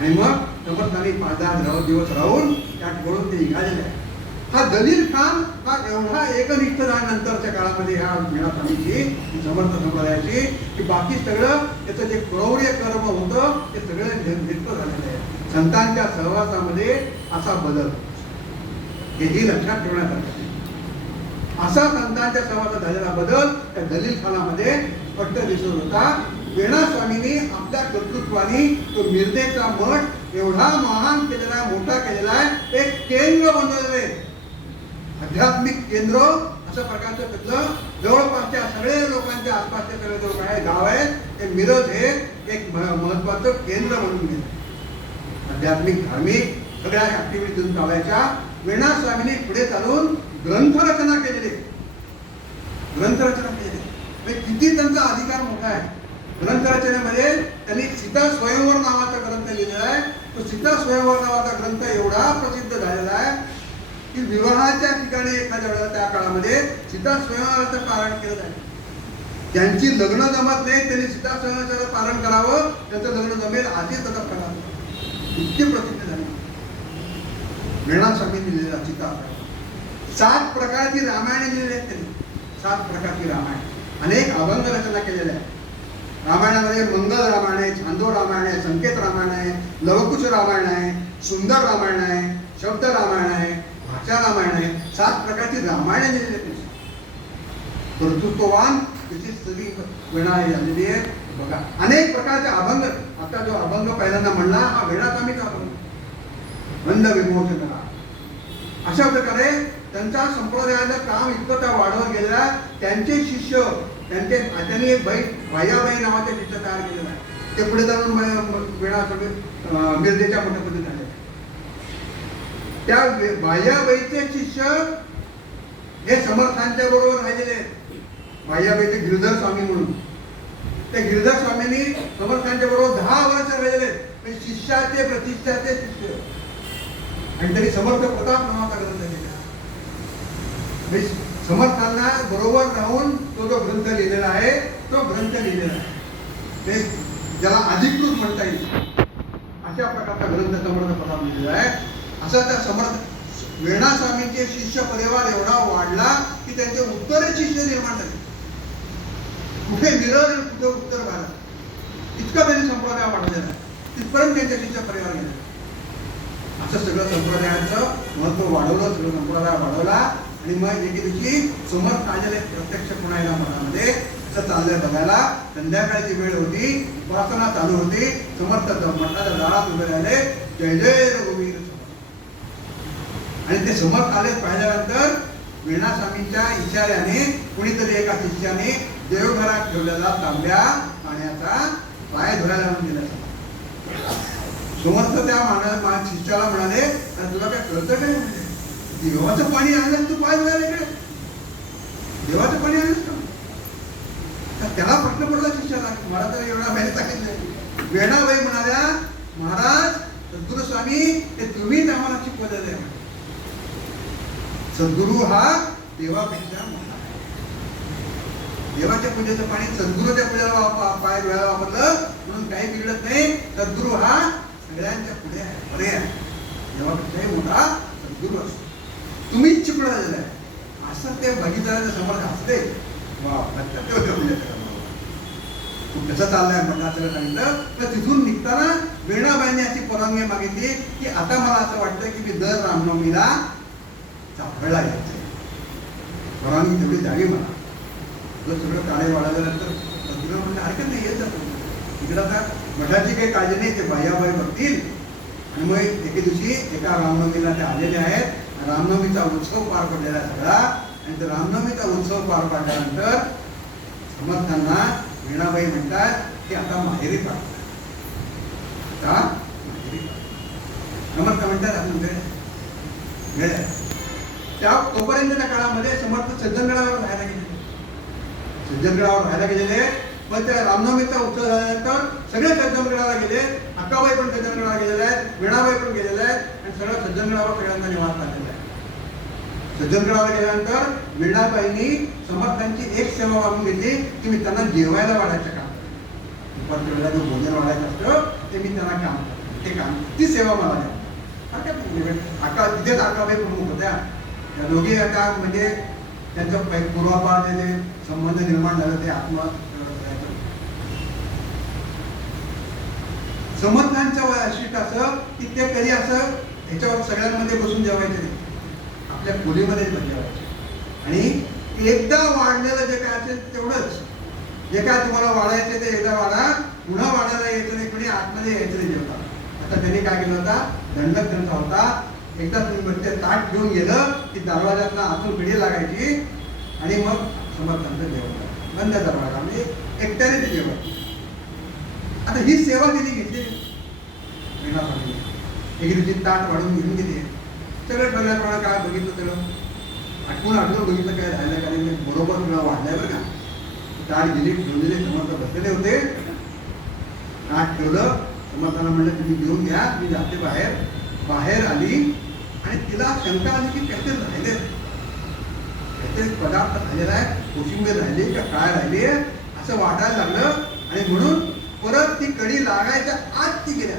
आणि मग समर्थांनी 5-10 दिवस राहून त्या ठिकाणून ते निघालेले आहे. हा दलील खान हा एवढा एकनिष्ठ झाल्यानंतरच्या काळामध्ये ह्या वेणा स्वामीची समर्थ संप्रदायाची की बाकी सगळं त्याचं जे क्रौर्य कर्म होतं ते सगळं निष्ठ झालेलं आहे. संतांच्या सहवासामध्ये असा बदल हेही लक्षात ठेवण्यात आलं. असा संतांच्या सहवासात झालेला बदल त्या दलील खानामध्ये स्पष्ट दिसत होता. वेणा स्वामींनी आपल्या कर्तृत्वाने तो मिरदेचा मठ एवढा महान केलेला आहे, मोठा केलेला आहे, एक केंद्र बनवलेलं आहे, आध्यात्मिक केंद्र अशा प्रकारचं तिथलं जवळपासच्या सगळे लोकांच्या आसपासचे सगळे जो काय गाव आहे ते मिरज हे एक महत्वाचं केंद्र म्हणून गेलं. आध्यात्मिक धार्मिक सगळ्या ऍक्टिव्हिटीज चालायच्या. वेणा स्वामींनी पुढे चालून ग्रंथरचना केलेली. किती त्यांचा अधिकार मोठा आहे. ग्रंथरचनेमध्ये त्यांनी सीता स्वयंवर नावाचा ग्रंथ लिहिलेला आहे. तो सीता स्वयंवर नावाचा ग्रंथ एवढा प्रसिद्ध झालेला आहे की विवाहाच्या ठिकाणी एखाद्या वेळेला त्या काळामध्ये सीता स्वयंवराचं पारायण केलं जाईल. ज्यांची लग्न जमत नाही त्यांनी सीता स्वयंवराचं पारायण करावं, त्यांचं लग्न जमेल अशी त्याचा प्रकार इतकी प्रसिद्ध झाली. वेणा स्वामींनी लिहिलेला सीता 7 प्रकारची रामायणे लिहिलेली आहेत त्यांनी. 7 प्रकारची रामायण, अनेक अभंग रचना केलेल्या आहेत. रामायणामध्ये मंगल रामायण आहे, छांदो रामायण आहे, संकेत रामायण आहे, लवकुश रामायण आहे, सुंदर रामायण आहे, शब्द रामायण आहे, भाषा रामायण आहे. 7 प्रकारची रामायणे लिहिलेली आहेत. कर्तृत्ववान त्याची सगळी वेणा झालेली आहे. बघा अनेक प्रकारचे अभंग. आता जो अभंग पहिल्यांदा म्हणला हा वेणा स्वामीचा अभंग, बंध विमोचन. अशा प्रकारे त्यांच्या संप्रदायाचं काम इतकं त्या वाढवत गेलेला. त्यांचे शिष्य त्यांनी एक बाह्याबाई नावाचे शिष्य तयार केलेला आहे. ते पुढे जाऊन वेणा मिरजेच्या मठामध्ये झाले. त्या बाह्याबाईचे शिष्य हे समर्थांच्या बरोबर राहिलेले आहेत. बाह्याबाईचे गिरधर स्वामी म्हणून, त्या गिरधर स्वामींनी समर्थांच्या बरोबर 10 वर्ष राहिलेले. शिष्याचे प्रतिष्ठाचे शिष्य. आणि त्यांनी समर्थ प्रताप नावाचा ग्रंथ लिहिला. समर्थांना बरोबर राहून तो जो ग्रंथ लिहिलेला आहे तो ग्रंथ लिहिलेला आहे. ते ज्याला अधिकृत म्हणता येईल अशा प्रकारचा ग्रंथ समर्थ प्रताप लिहिलेला आहे. असा त्या समर्थ वेणा स्वामींचे शिष्य परिवार एवढा वाढला की त्यांचे उत्तरे शिष्य निर्माण झाले. कुठे मिरज, कुठे उत्तर भारत, इतका त्यांनी संप्रदाय वाढलेला आहे. तिथपर्यंत त्यांचे शिष्य परिवार गेले. असं सगळं संप्रदायाचं महत्व वाढवलं, सगळं संप्रदाय वाढवला. आणि मग एके दिवशी समर्थ आलेले प्रत्यक्ष पुण्याला मठामध्ये असं चाललंय बघायला. संध्याकाळची वेळ होती, उपासना चालू होती. समर्थ मठाच्या दारात उभे राहिले, जय जय रघुवीर. आणि ते समर्थ आले पाहिल्यानंतर वेणा स्वामींच्या इशाऱ्याने कुणीतरी एका शिष्याने देवघरात ठेवलेला तांब्या पाण्याचा पाय धुवायला म्हणून दिला. समर्थ त्या शिष्याला म्हणाले, तुला काय कळतं काय? देवाचं पाणी आणलं तू पाय धुवायला इकडे? देवाचं पाणी आणलं का? त्याला प्रश्न पडला शिष्याला, मला तर एवढा माहिती सांगितलं. वेणाबाई म्हणाल्या, महाराज सद्गुरू स्वामी हे तुम्हीच आम्हाला शिकवलेलं आहे. सद्गुरू हा देवापेक्षा मोठा आहे. देवाच्या पूजेचं पाणी सद्गुरूच्या पूजेला पाय धुवायला वापरलं म्हणून काही बिघडत नाही. सद्गुरू हा सगळ्यांच्या पुढे आहे, बरे आहे. देवापेक्षाही मोठा सद्गुरू असतो. तुम्हीच चिपळा झालेला आहे असं ते बघितल्याचं समर्थ असते. कसं चाललंय म्हटलं सगळं सांगितलं. तर तिथून निघताना वेणाबाईंनी अशी परवानगी मागितली की आता मला असं वाटतं की मी दर रामनवमीला चाफळला यायचंय, परवानगी तेवढी द्यावी मला. सगळं काळे वाढल्यानंतर मुलगा म्हणजे ऐकत नाही, येत जातो इकडं. आता मठाची काही काळजी नाही, ते बाह्याबाई बघतील. आणि मग एके दिवशी एका रामनवमीला ते आलेले आहेत. रामनवमीचा उत्सव पार पडलेला आहे सगळा. आणि तो रामनवमीचा उत्सव पार पडल्यानंतर समर्थांना वीणाबाई म्हणतात की आता माहेरी पाठवा, आता माहेरी पाठवा. समर्थ म्हणतात आपण वेळ आहे. त्या तोपर्यंतच्या काळामध्ये समर्थ सज्जनगडावर राहायला गेलेले, सज्जनगडावर राहायला गेलेले. पण त्या रामनवमीचा उत्सव झाल्यानंतर सगळे सज्जनगडाला गेले. अक्काबाई पण सज्जनगडाला गेलेले आहेत, वीणाबाई पण गेलेले आहेत. आणि सगळं सज्जनगडावर सगळ्यांना निवास आलेला आहे. सज्जनगडाला गेल्यानंतर वीणाबाईंनी समर्थांची एक सेवा वाढून घेतली की मी त्यांना जेवायला वाढायचं काम करतो. दुपारच्या वेळेला जो भोजन वाढायचं असतं ते मी त्यांना काम करतो, ते काम, ती सेवा मला द्या. अक्का तिथेच अक्काबाई प्रमुख होत्या. त्या दोघी आता म्हणजे त्यांचं पूर्वापार जे संबंध निर्माण झालं ते समर्थांचं वैशिष्ट्य असं की ते कधी असं ह्याच्यावर सगळ्यांमध्ये बसून जेवायचे नाही, आपल्या खोलीमध्येच जेवायचे. आणि एकदा वाढलेलं जे काय असेल तेवढंच, जे काय तुम्हाला वाढायचे ते एकदा वाढा, पुन्हा वाढायला यायचं नाही, कोणी आतमध्ये यायचं नाही जेवता. आता त्यांनी काय केलं होता, दंडक त्यांचा होता. एकदा तुम्ही ते ताट घेऊन गेलं की दरवाजातला आतून पिढी लागायची आणि मग समर्थांचं जेवण बंद दरवाजा, म्हणजे एकट्याने ते जेवण. आता ही सेवा त्यांनी घेतली. एक दिवशी ताट वाढून घेऊन गेली. सगळं ठरल्याप्रमाणे काय बघितलं, सगळं आठवून बघितलं काय राहिलं, कारण बरोबर सगळं वाढलंय बरं का. ताट गेली, ठेवलेले समर्थ बसलेले होते. ताट ठेवलं, समर्थांना म्हणलं तुम्ही घेऊन घ्या, मी जाते बाहेर. बाहेर आली आणि तिला शंका आली की काहीतरी राहिले, काहीतरी पदार्थ राहिलेला आहे, कोशिंबीर राहिली का काय राहिली असं वाटायला लागलं. आणि म्हणून परत ती कडी लागायच्या आत ती गेल्या,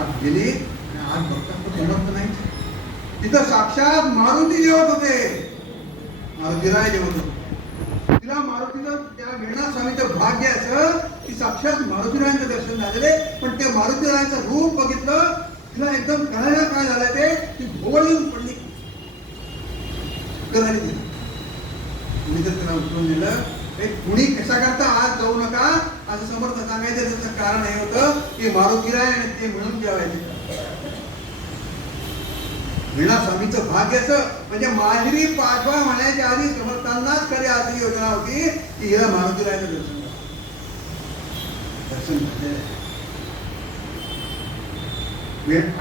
आत गेली आणि आत बघतात समर्थ नाही. तिथं साक्षात मारुती जेवत होते, मारुतीराय जेवत होते. तिला मारुतीचं त्या वीणा स्वामीचं भाग्य असं की साक्षात मारुतीरायांचं दर्शन झालेले. पण ते मारुतीरायांचं रूप बघितलं, तिला एकदम कळायला काय झालं ते, ती भोवळ येऊन पडली. कुणी तर तिला उचलून दिलं. कुणी कशा करता आज जाऊ नका असं समर्थ सांगायचं. त्याचं कारण हे होतं की मारुतीराय आणि ते मिळून जेवायचे. वीणा स्वामीचं भाग्य असं म्हणजे माहेरी पाठवा म्हणायच्या आधी समर्थांनाच खरी आधी योजना होती की हिला मारुतीरायचं दर्शन झालेलं.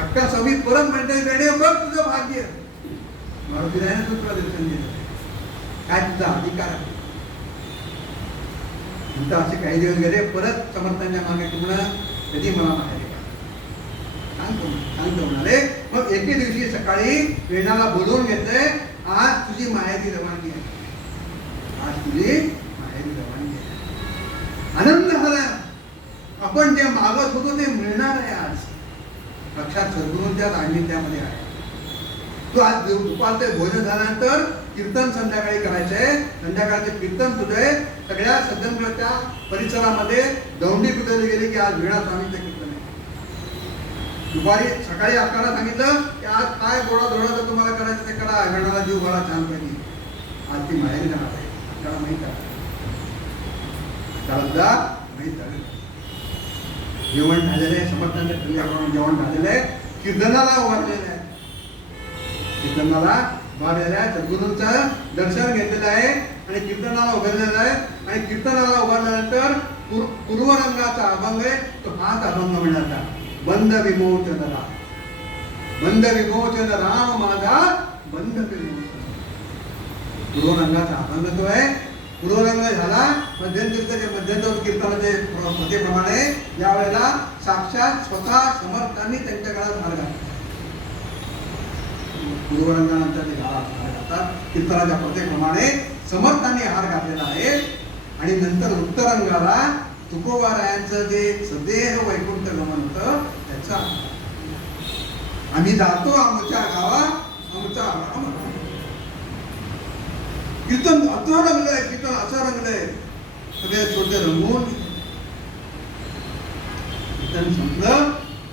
अक्का स्वामी परत म्हणते वेडे बघ तुझं भाग्य, मारुतीरायने तुला दर्शन दिलं, काय तुझा अधिकार आहे. नंतर असे काही दिवस गेले. परत समर्थांच्या मागे तुम्हाला कधी मला माहेरी सांगतो म्हणाले. मग एके दिवशी सकाळी वीणाला बोलवून घेतलंय, आज तुझी माहेरी रवानगी आहे, आज तुझी माहेरी रवानगी आहे. आनंद झाला. आपण जे मागत होतो ते मिळणार आहे आज. साक्षात सद्गुरूंच्या सान्निध्यामध्ये आहे. तू आज दुपारचं भोजन झाल्यानंतर कीर्तन संध्याकाळी करायचंय. संध्याकाळचे कीर्तन तुझे सगळ्या सज्जनगडाच्या परिसरामध्ये दौंडी पिटवली गेली की आज वीणा स्वामीचं कीर्तन आहे. दुपारी सकाळी अक्काला सांगितलं की आज काय गोडा धोडाचं तुम्हाला करायचं ते करा, वीणाला जीव घाला छानपैकी. आज ती माहेरी जाणार आहे, अक्काला माहित आहे. अक्काला माहित आहे. जेवण झालेलं आहे, समर्थांच्या जेवण झालेलं आहे. कीर्तनाला उभारलेलं आहे, कीर्तनाला उभारलेलं आहे. सद्गुरूंचं दर्शन घेतलेलं आहे आणि कीर्तनाला उभारलेलं आहे. आणि कीर्तनाला उभारल्यानंतर पूर्वरंगाचा अभंग आहे, तो हाच अभंग म्हणला. बंध विमोचन राम, बंध विमोचन राम माझा बंध विमोचन. पूर्वरंगाचा अभंग तो आहे. पूर्वरंग झाला. मध्यंतर कीर्तनाचे प्रथेप्रमाणे यावेळेला साक्षात स्वतः समर्थांनी त्यांच्या गळ्यात हार घातला. पूर्वरंगानंतर ते हार घालतात. कीर्तनाच्या प्रथेप्रमाणे समर्थांनी हार घातलेला आहे. आणि नंतर उत्तरंगाला तुकोबारायांचं जे सदेह वैकुंठ गमन होतं त्याचा आम्ही जातो आमच्या गावा आमचा राम. कीर्तन असं रंगलंय, कीर्तन असं रंगलंय, सगळे छोटे रंगून कीर्तन संपलं.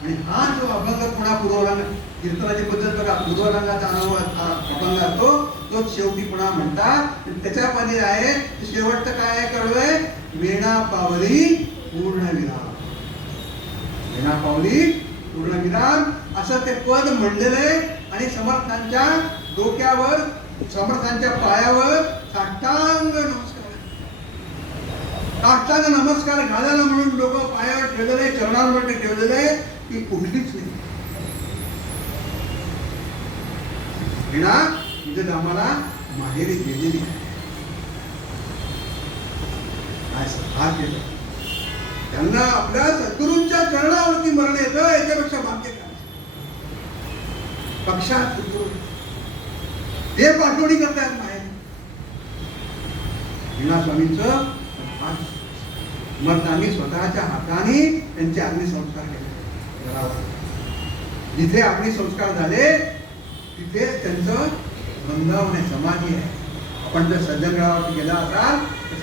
आणि हा जो अभंग पुन्हा पूर्वरंग कीर्तनाची पद्धत बघा, पूर्वरंगाचा अभंग असतो तो शेवटी पुन्हा म्हणतात. त्याच्यामध्ये आहे शेवटचं काय आहे कळलंय, वेणा पावली पूर्ण विराम. वेणा पावली पूर्ण विराम असं ते पद म्हणलेलं आहे. आणि समर्थांच्या डोक्यावर, समर्थांच्या पायावर साष्टांग नमस्कार, साष्टांग नमस्कार घालायला म्हणून लोक पायावर ठेवलेले, चरणांवर ठेवलेले की कुठलीच नाही. वीणा तुझं आम्हाला माहेरी गेलेली हात केलं. त्यांना आपल्या सद्गुरूंच्या चरणावरती मरण येतं, याच्यापेक्षा भाग्य काय. पक्षात ते पाठवणी करतात माहेर. वीणा स्वामींचं मग आम्ही स्वतःच्या हाताने त्यांचे अग्निसंस्कार केले. जिथे अग्निसंस्कार झाले तिथे त्यांचं वृंदावन आहे, समाधी आहे. आपण जर सज्जनगडावरती गेला असाल तर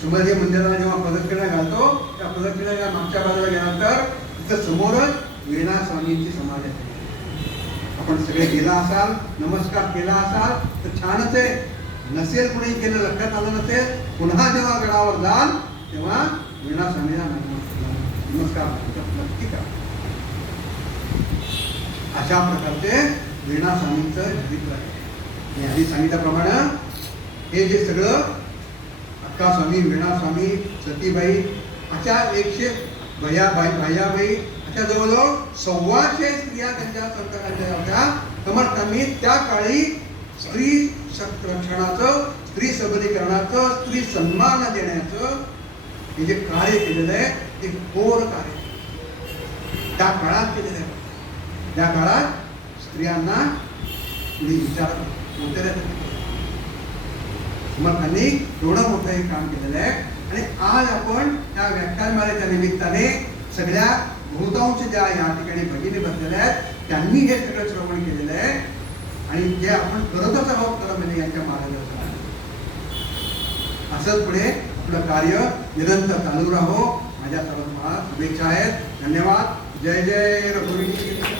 समाधी मंदिराला जेव्हा प्रदक्षिणा घालतो, त्या प्रदक्षिणेच्या मागच्या बाजूला गेल्यानंतर तिथं समोरच वीणा स्वामींची समाधी आहे. आपण सगळे गेला असाल, नमस्कार केला असाल तर छानच आहे. नसेल कुणी केलं, लक्षात आलं नसेल, पुन्हा जेव्हा गडावर जाल तेव्हा वीणा स्वामींना नमस्कार नक्की करा. अशा प्रकारचे वीणा स्वामींचं चरित्र आहे. मी आधी सांगितल्याप्रमाणे हे जे सगळं अक्का स्वामी, वीणा स्वामी, सतीबाई अशा 100 भैयाबाई अशा जवळजवळ 125 स्त्रिया त्यांच्या संतांच्या होत्या. समर्थांनी त्या काळी स्त्री रक्षणाचं, स्त्री सबलीकरणाचं, स्त्री सन्मान देण्याचं हे जे कार्य केलेलं आहे ते घोर कार्य त्या काळात केलेलं आहे. त्या काळात स्त्रियांना कुणी विचारत नव्हते. समर्थांनी एवढं मोठं हे काम केलेलं आहे. आणि आज आपण त्या व्याख्यानमालेच्या निमित्ताने सगळ्या बहुतांश ज्या या ठिकाणी भगिनी बसलेल्या आहेत त्यांनी हे सगळं श्रवण केलेलं आहे. आणि जे आपण करतच आहोत म्हणजे यांच्या मार्गदर्शनाने असंच पुढे आपलं कार्य निरंतर चालू राहो. माझ्या सर्व शुभेच्छा आहेत. धन्यवाद. जय जय रघुवीर.